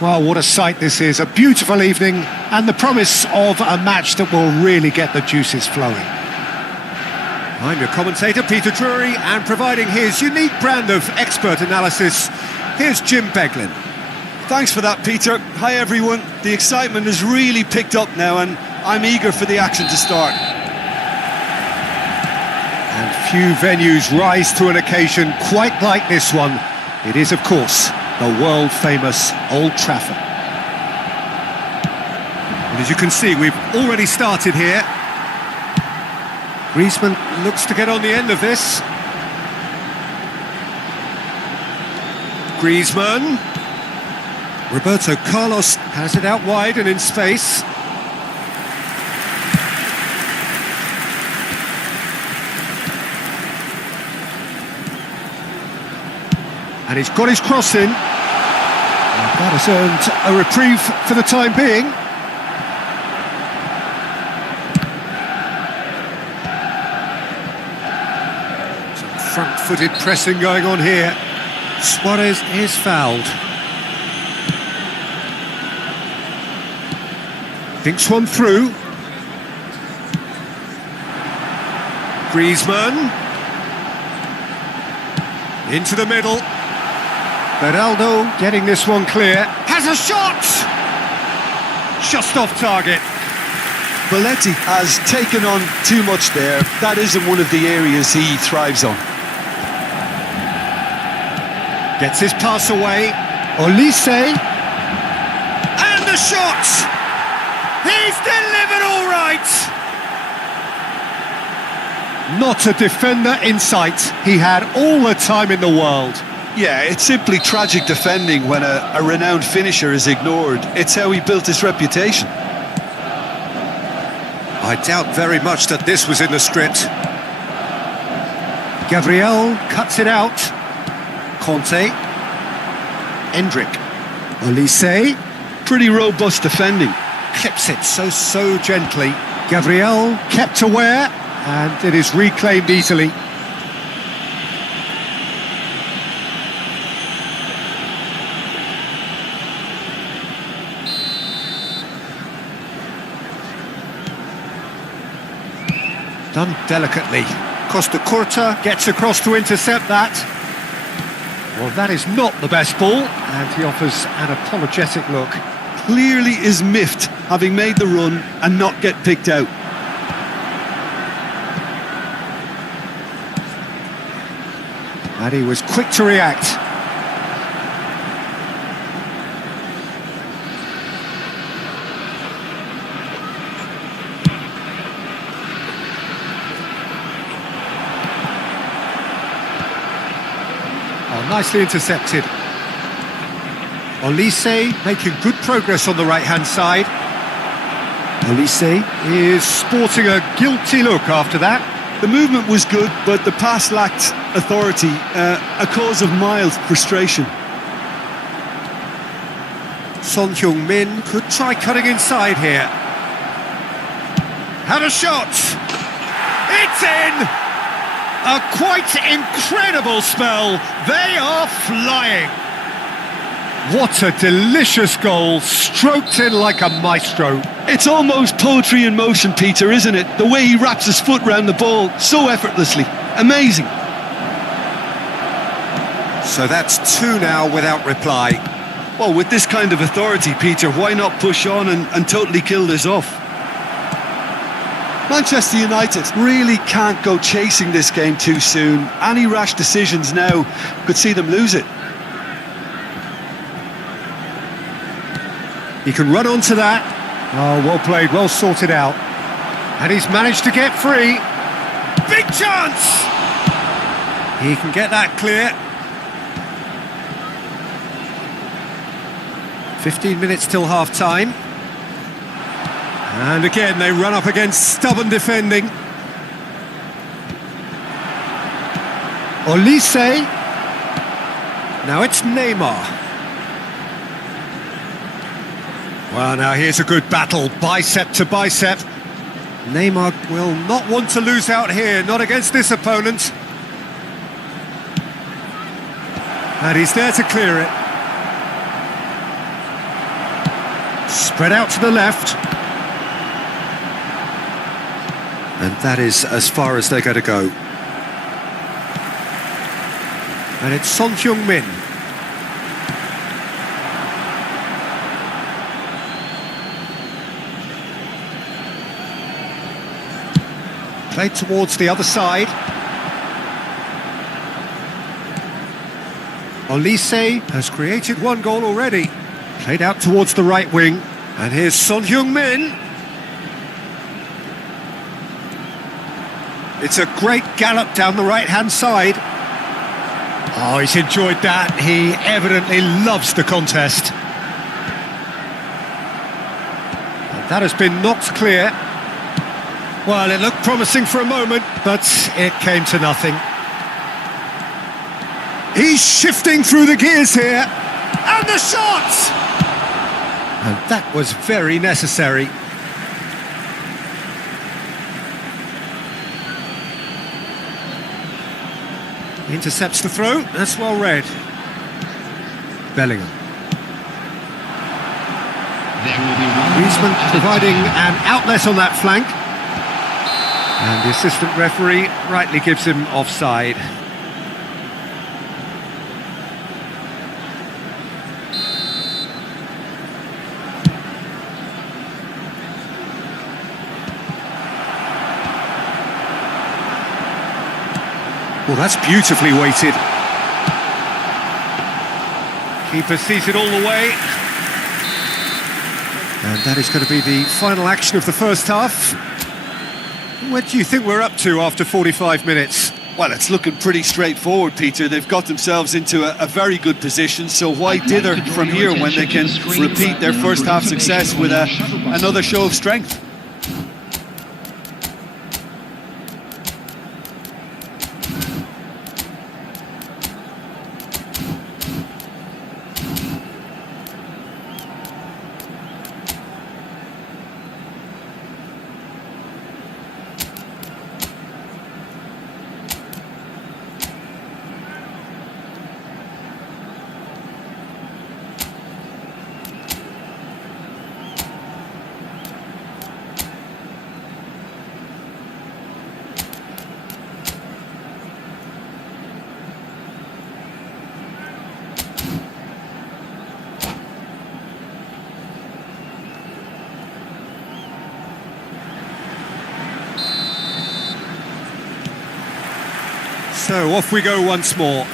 Well, what a sight this is. A beautiful evening and the promise of a match that will really get the juices flowing. I'm your commentator, Peter Drury, and providing his unique brand of expert analysis, here's Jim Beglin. Thanks for that, Peter. Hi, everyone. The excitement has really picked up now, and I'm eager for the action to start. And few venues rise to an occasion quite like this one. It is, of course, the world-famous Old Trafford. And as you can see, we've already started here. Griezmann looks to get on the end of this. Griezmann. Roberto Carlos has it out wide and in space. And he's got his cross in. And that has earned a reprieve for the time being. Some front-footed pressing going on here. Suarez is fouled. Thinks one through. Griezmann. Into the middle. Beraldo getting this one clear. Has a shot! Just off target. Belletti has taken on too much there. That isn't one of the areas he thrives on. Gets his pass away. Olise. And the shot! He's delivered all right! Not a defender in sight. He had all the time in the world. Yeah, it's simply tragic defending when a renowned finisher is ignored. It's how he built his reputation. I doubt very much that this was in the script. Gabriel cuts it out. Conte. Endrick. Olise. Pretty robust defending. Clips it so gently. Gabriel kept aware, and it is reclaimed easily. Done delicately. Costa Curta gets across to intercept that. Well, that is not the best ball, and he offers an apologetic look. Clearly is miffed, having made the run and not get picked out. And he was quick to react. Oh, nicely intercepted. Olise making good progress on the right-hand side. Olise is sporting a guilty look after that. The movement was good, but the pass lacked authority, a cause of mild frustration. Son Heung-min could try cutting inside here. Had a shot! It's in! A quite incredible spell. They are flying. What a delicious goal, stroked in like a maestro. It's almost poetry in motion, Peter, isn't it? The way he wraps his foot round the ball so effortlessly. Amazing. So that's two now without reply. Well, with this kind of authority, Peter, why not push on and totally kill this off? Manchester United really can't go chasing this game too soon. Any rash decisions now could see them lose it. He can run onto that. Oh, well played, well sorted out. And he's managed to get free. Big chance! He can get that clear. 15 minutes till half-time. And again, they run up against stubborn defending. Olise. Now it's Neymar. Well, now here's a good battle, bicep to bicep. Neymar will not want to lose out here, not against this opponent. And he's there to clear it. Spread out to the left. And that is as far as they're going to go. And it's Son Heung-min. Played towards the other side. Olise has created one goal already. Played out towards the right wing. And here's Son Heung-min. It's a great gallop down the right-hand side. Oh, he's enjoyed that. He evidently loves the contest. And that has been knocked clear. Well, it looked promising for a moment, but it came to nothing. He's shifting through the gears here. And the shot! And that was very necessary. Intercepts the throw, that's well read. Bellingham. Griezmann providing an outlet on that flank. And the assistant referee rightly gives him offside. Well, that's beautifully weighted. Keeper sees it all the way. And that is going to be the final action of the first half. What do you think we're up to after 45 minutes? Well, it's looking pretty straightforward, Peter. They've got themselves into a very good position, so why dither from here when they can repeat their first half success with another show of strength? So off we go once more.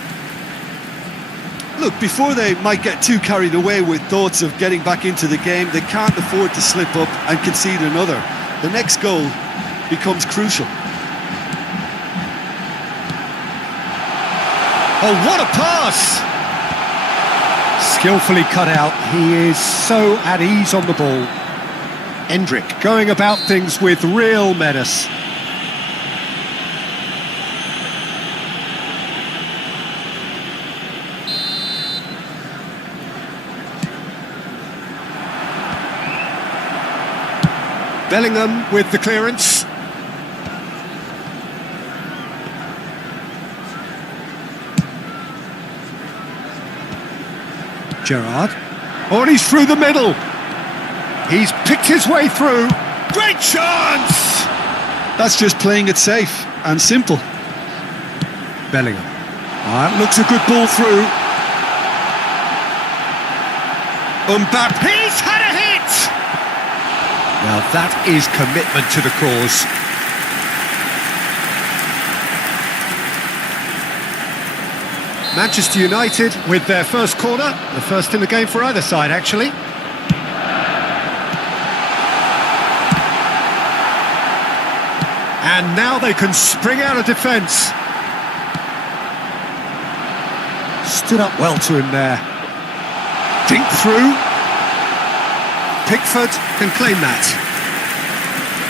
Look, before they might get too carried away with thoughts of getting back into the game, they can't afford to slip up and concede another. The next goal becomes crucial. Oh, what a pass! Skillfully cut out. He is so at ease on the ball. Endrick going about things with real menace. Bellingham with the clearance. Gerrard. Oh, and he's through the middle. He's picked his way through. Great chance! That's just playing it safe and simple. Bellingham. That looks a good ball through. Mbappe's had a hit! Well, that is commitment to the cause. Manchester United with their first corner, the first in the game for either side, actually. And now they can spring out of defence. Stood up well to him there. Dink through. Pickford can claim that.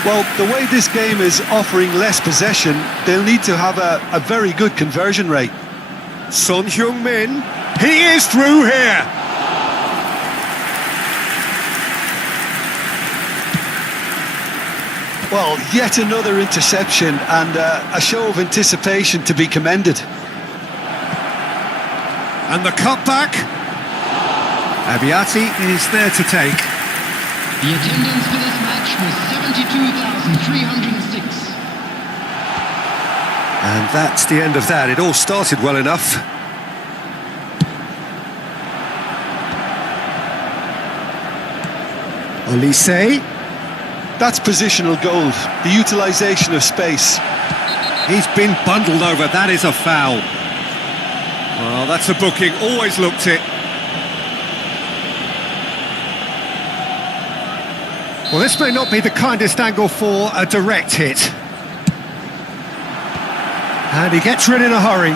Well, the way this game is offering less possession, they'll need to have a very good conversion rate. Son Heung-min, he is through here. Well, yet another interception and a show of anticipation to be commended. And the cutback. Abiati is there to take. The attendance for this match was 72,306. And that's the end of that. It all started well enough. Olise. That's positional gold, the utilisation of space. He's been bundled over. That is a foul. Well, that's a booking. Always looked it. Well, this may not be the kindest angle for a direct hit. And he gets rid in a hurry.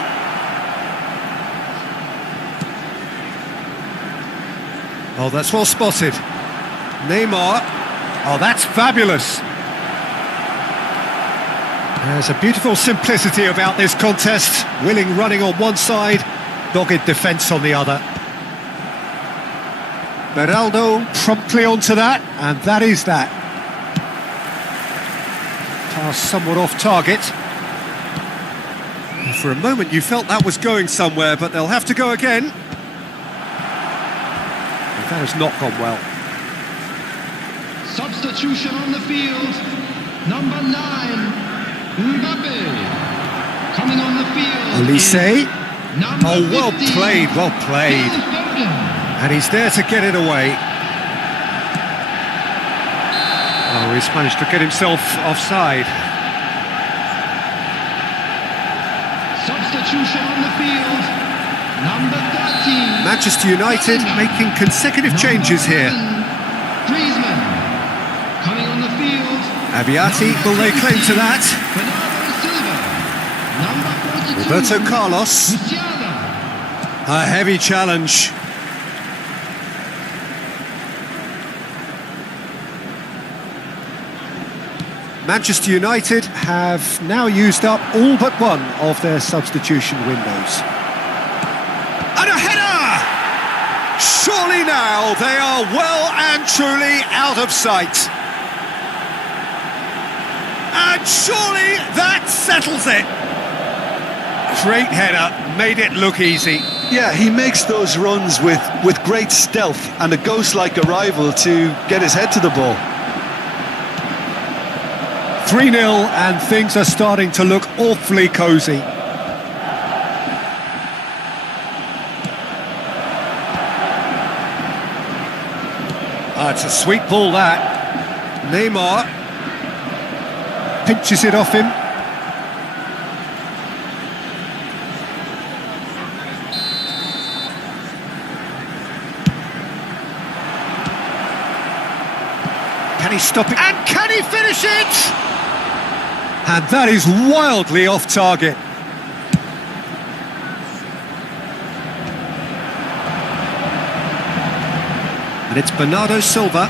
Oh, that's well spotted. Neymar. Oh, that's fabulous. There's a beautiful simplicity about this contest. Willing running on one side, dogged defence on the other. Beraldo promptly onto that, and that is that. Pass somewhat off target. For a moment you felt that was going somewhere, but they'll have to go again. And that has not gone well. Substitution on the field. Number 9, Mbappe. Coming on the field. Olise. Number Oh, well 15, played, well played. Phil Foden. And he's there to get it away. Oh, he's managed to get himself offside. Substitution on the field. Number 13. Manchester United making consecutive changes here. Griezmann. Coming on the field. Abiati, will they claim to that? Bernardo Silva. Number 42. Roberto Carlos. Musiala. A heavy challenge. Manchester United have now used up all but one of their substitution windows. And a header! Surely now they are well and truly out of sight. And surely that settles it. Great header, made it look easy. Yeah, he makes those runs with great stealth and a ghost-like arrival to get his head to the ball. 3-0 and things are starting to look awfully cosy. It's a sweet ball that. Neymar pinches it off him. Can he stop it? And can he finish it? And that is wildly off target. And it's Bernardo Silva.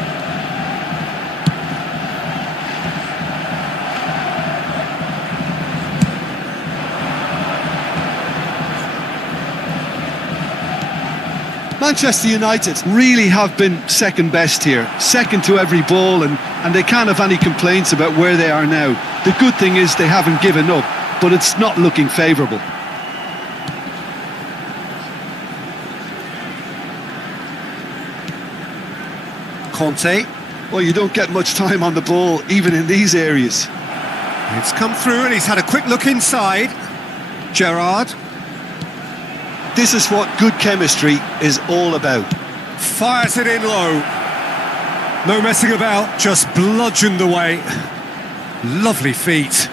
Manchester United really have been second best here, second to every ball, and they can't have any complaints about where they are now. The good thing is they haven't given up, but it's not looking favourable. Conte. Well, you don't get much time on the ball, even in these areas. It's come through and he's had a quick look inside. Gerrard. This is what good chemistry is all about. Fires it in low. No messing about, just bludgeoned away. Lovely feet.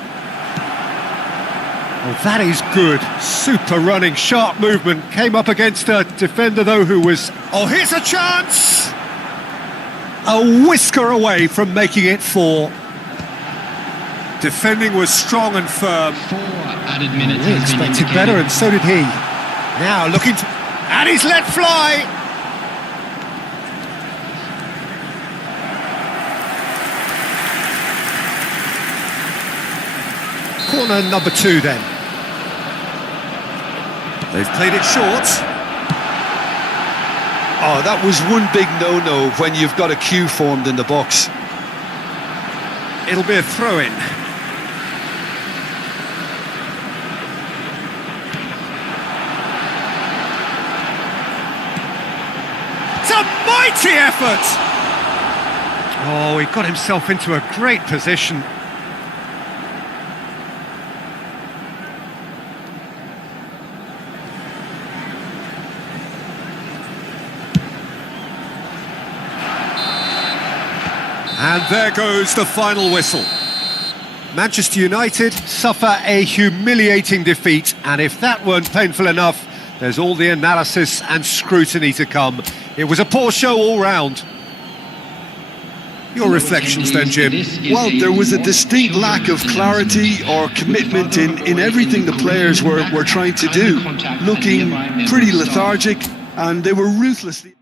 Oh, that is good. Super running, sharp movement. Came up against a defender, though, who was... Oh, here's a chance! A whisker away from making it 4. Defending was strong and firm. 4 added minutes He has been expected indicated. better, and so did he. Now looking to... And he's let fly! Corner number 2 then. They've played it short. Oh, that was one big no-no when you've got a queue formed in the box. It'll be a throw-in. It's a mighty effort! Oh, he got himself into a great position. And there goes the final whistle. Manchester United suffer a humiliating defeat, and if that weren't painful enough, there's all the analysis and scrutiny to come. It was a poor show all round. Your reflections then, Jim? Well, there was a distinct lack of clarity or commitment in everything the players were trying to do. Looking pretty lethargic, and they were ruthlessly...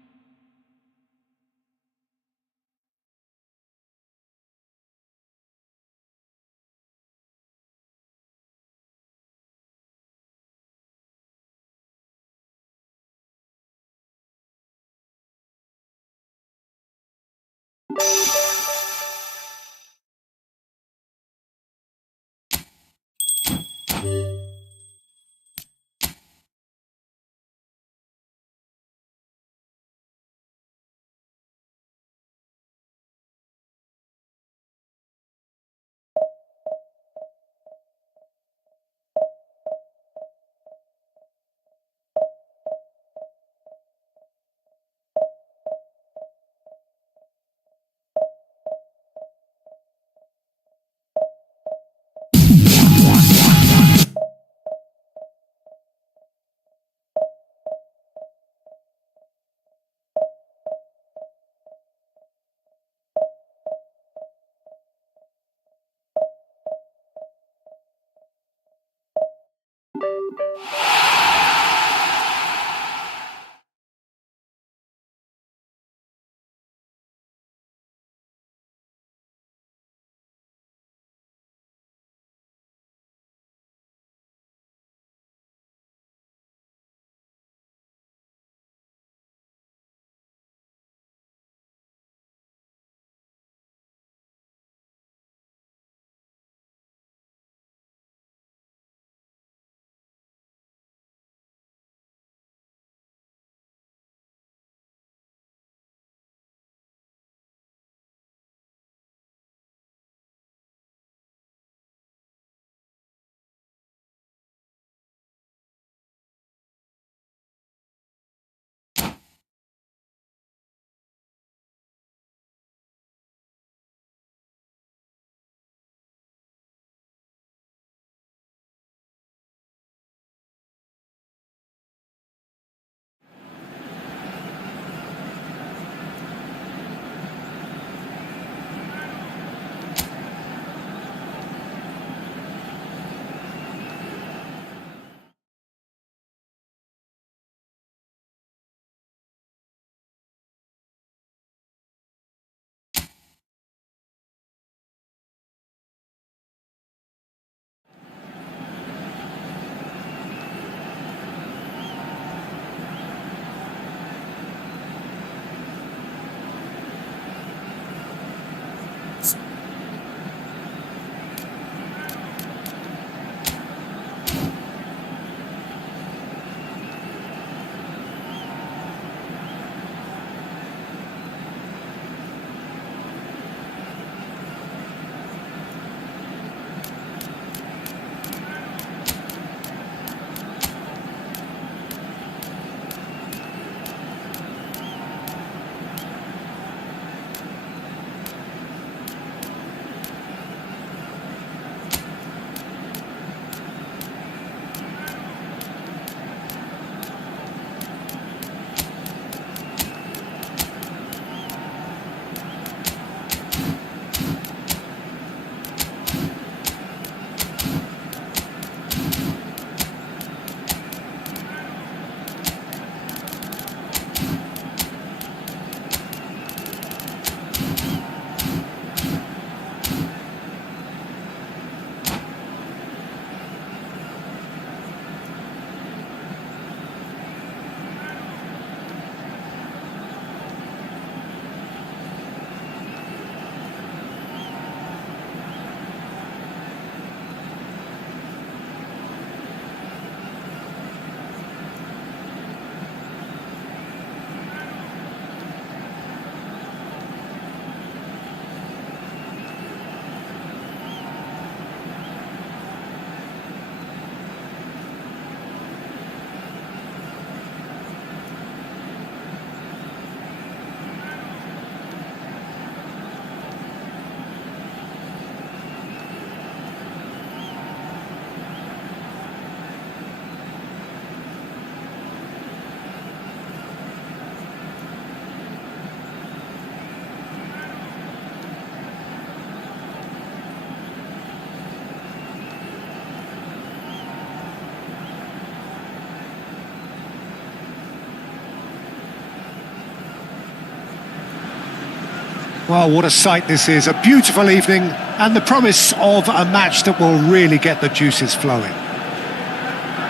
Well, what a sight this is. A beautiful evening and the promise of a match that will really get the juices flowing.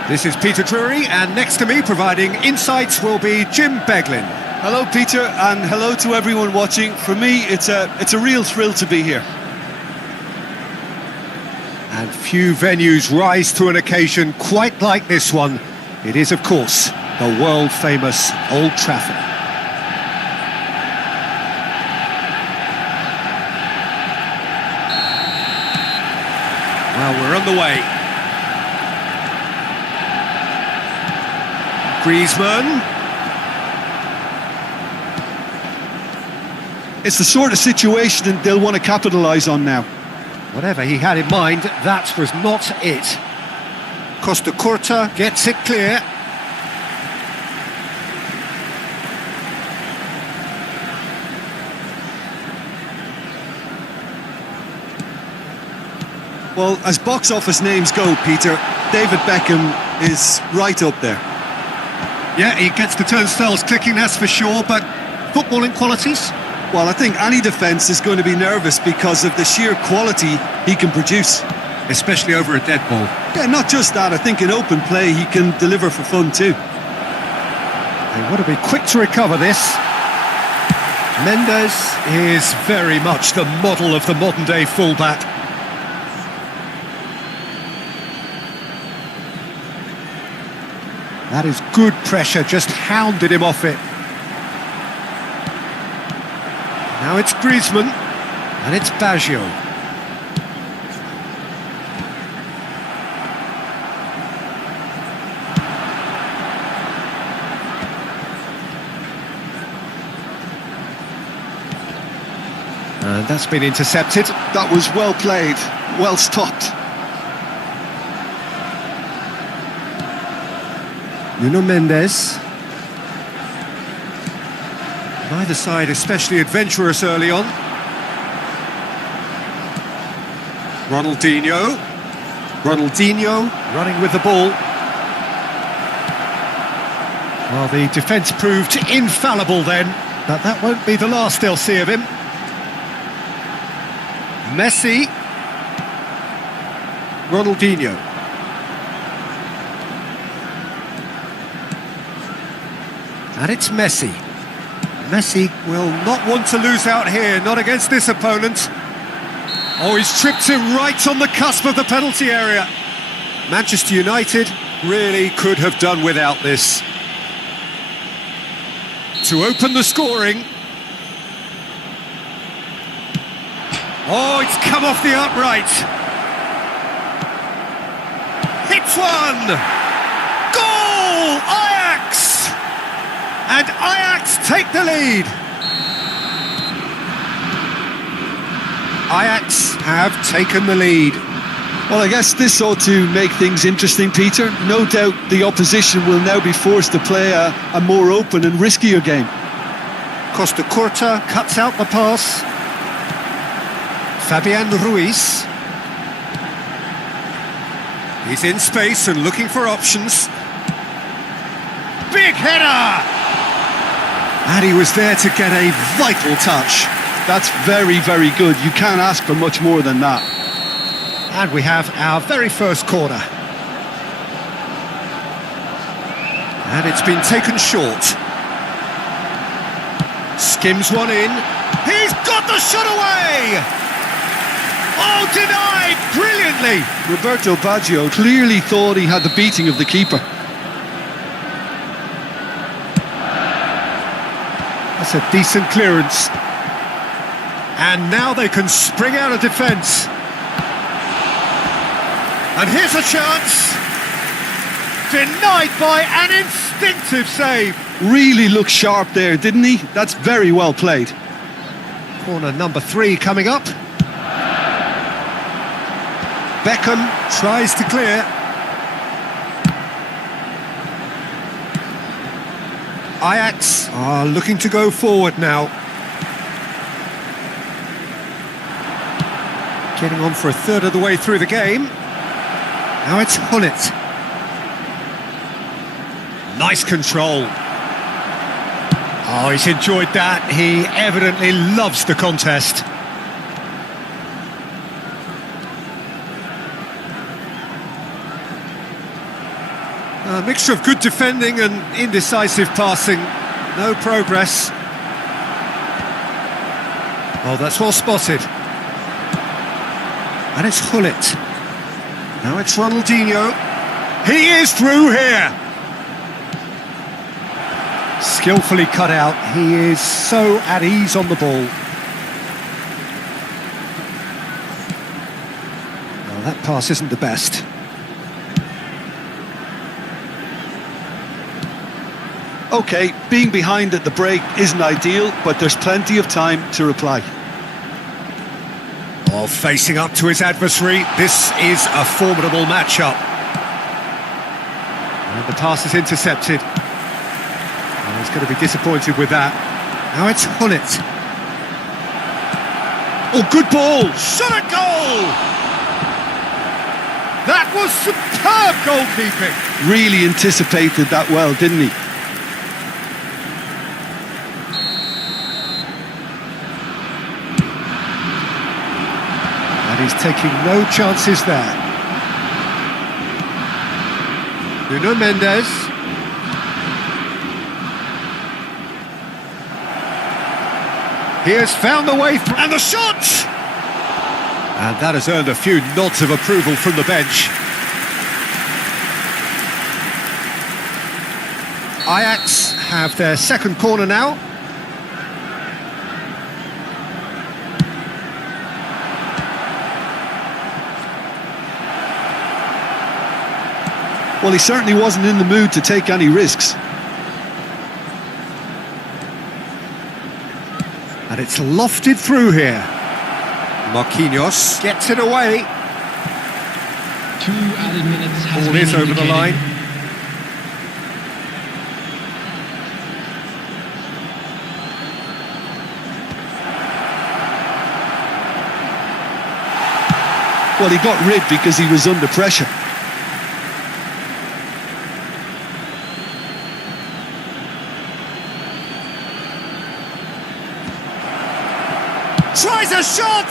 This is Peter Drury, and next to me providing insights will be Jim Beglin. Hello, Peter, and hello to everyone watching. For me, it's a real thrill to be here. And few venues rise to an occasion quite like this one. It is, of course, the world-famous Old Trafford. Well, we're on the way. Griezmann. It's the sort of situation that they'll want to capitalise on now. Whatever he had in mind, that was not it. Costa Curta gets it clear. Well, as box office names go, Peter, David Beckham is right up there. Yeah, he gets the turnstiles clicking, that's for sure, but footballing qualities? Well, I think any defence is going to be nervous because of the sheer quality he can produce. Especially over a dead ball. Yeah, not just that, I think in open play he can deliver for fun too. They want to be quick to recover this. Mendes is very much the model of the modern-day fullback. That is good pressure, just hounded him off it. Now it's Griezmann, and it's Baggio. And that's been intercepted. That was well played, well stopped. Nuno Mendes. Neither side especially adventurous early on. Ronaldinho running with the ball. Well, the defence proved infallible then, but that won't be the last they'll see of him. Messi. Ronaldinho. And it's Messi. Messi will not want to lose out here, not against this opponent. Oh, he's tripped him right on the cusp of the penalty area. Manchester United really could have done without this. To open the scoring. Oh, it's come off the upright. Hits one! Goal! Ajax! And Ajax take the lead. Ajax have taken the lead. Well, I guess this ought to make things interesting, Peter. No doubt the opposition will now be forced to play a more open and riskier game. Costa Curta cuts out the pass. Fabian Ruiz. He's in space and looking for options. Big header! And he was there to get a vital touch. That's very, very good. You can't ask for much more than that. And we have our very first corner. And it's been taken short. Skims one in. He's got the shot away! Oh, denied brilliantly! Roberto Baggio clearly thought he had the beating of the keeper. That's a decent clearance. And now they can spring out of defence. And here's a chance. Denied by an instinctive save. Really looked sharp there, didn't he? That's very well played. Corner number 3 coming up. Beckham tries to clear. Ajax are looking to go forward now. Getting on for a third of the way through the game. Now it's Hullet. Oh, he's enjoyed that. He evidently loves the contest. A mixture of good defending and indecisive passing. No progress. Oh, that's well spotted. And it's Hullet. Now it's Ronaldinho. He is through here. Skillfully cut out. He is so at ease on the ball. Well, that pass isn't the best. OK, being behind at the break isn't ideal, but there's plenty of time to reply. Oh, facing up to his adversary, this is a formidable matchup. And the pass is intercepted. Oh, he's going to be disappointed with that. Now it's Hullet. Oh, good ball! Shot at goal! That was superb goalkeeping! Really anticipated that well, didn't he? And he's taking no chances there. Nuno Mendes. He has found the way through, and the shot! And that has earned a few nods of approval from the bench. Ajax have their second corner now. Well, he certainly wasn't in the mood to take any risks. And it's lofted through here. Marquinhos gets it away. 2 added minutes has Ball been is over the indicated. line. Well, he got rid because he was under pressure. Tries a shot!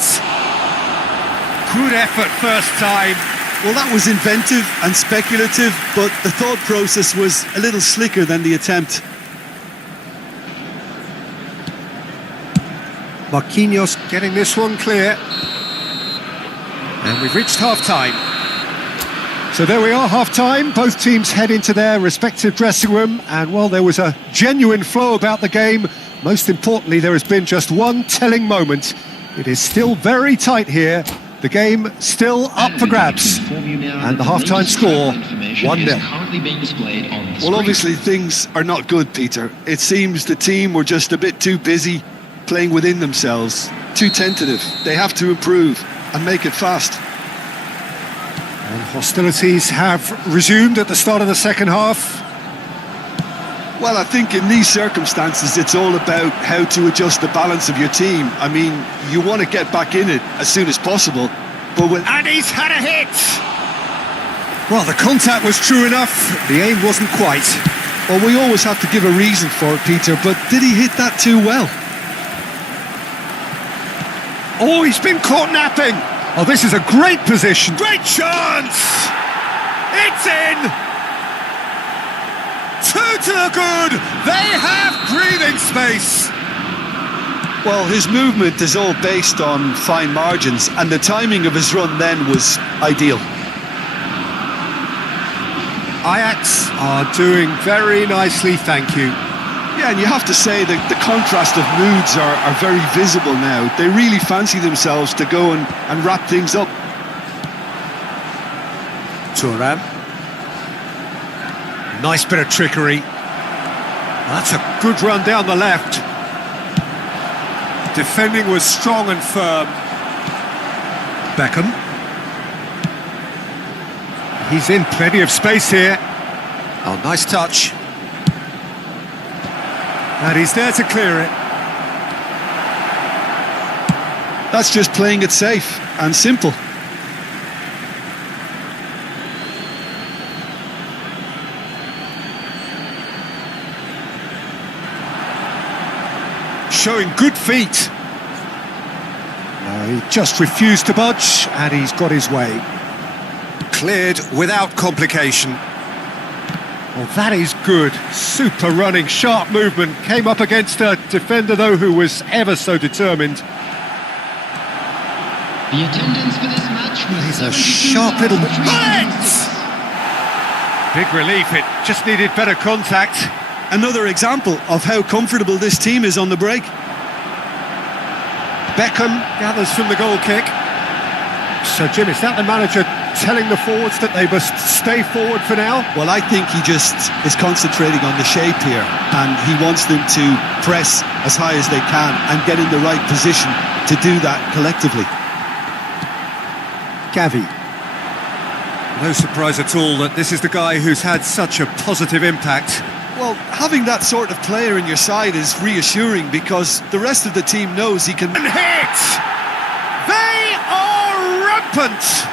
Good effort first time. Well, that was inventive and speculative, but the thought process was a little slicker than the attempt. Marquinhos getting this one clear. And we've reached half-time. So there we are, half-time. Both teams head into their respective dressing room. And while there was a genuine flow about the game, most importantly, there has been just one telling moment. It is still very tight here. The game still up for grabs. And the half-time score, 1-0. Well, obviously things are not good, Peter. It seems the team were just a bit too busy playing within themselves, too tentative. They have to improve and make it fast. And hostilities have resumed at the start of the second half. Well, I think in these circumstances, it's all about how to adjust the balance of your team. I mean, you want to get back in it as soon as possible, but when... And he's had a hit! Well, the contact was true enough, the aim wasn't quite. Well, we always have to give a reason for it, Peter, but did he hit that too well? Oh, he's been caught napping! Oh, this is a great position! Great chance! It's in! 2 to the good! They have breathing space! Well, his movement is all based on fine margins, and the timing of his run then was ideal. Ajax are doing very nicely, thank you. Yeah, and you have to say that the contrast of moods are very visible now. They really fancy themselves to go and wrap things up. Thuram. Nice bit of trickery. That's a good run down the left. Defending was strong and firm. Beckham. He's in plenty of space here. Oh, nice touch. And he's there to clear it. That's just playing it safe and simple. showing good feet. No, he just refused to budge, and he's got his way. Cleared without complication. Well, that is good. Super running, sharp movement. Came up against a defender, though, who was ever so determined. The attendance for this match was He's a sharp little... Big relief, it just needed better contact. Another example of how comfortable this team is on the break. Beckham gathers from the goal kick. So, Jim, is that the manager telling the forwards that they must stay forward for now? Well, I think he just is concentrating on the shape here, and he wants them to press as high as they can and get in the right position to do that collectively. Gavi. No surprise at all that this is the guy who's had such a positive impact. Well, having that sort of player in your side is reassuring because the rest of the team knows he can... And hit! They are rampant!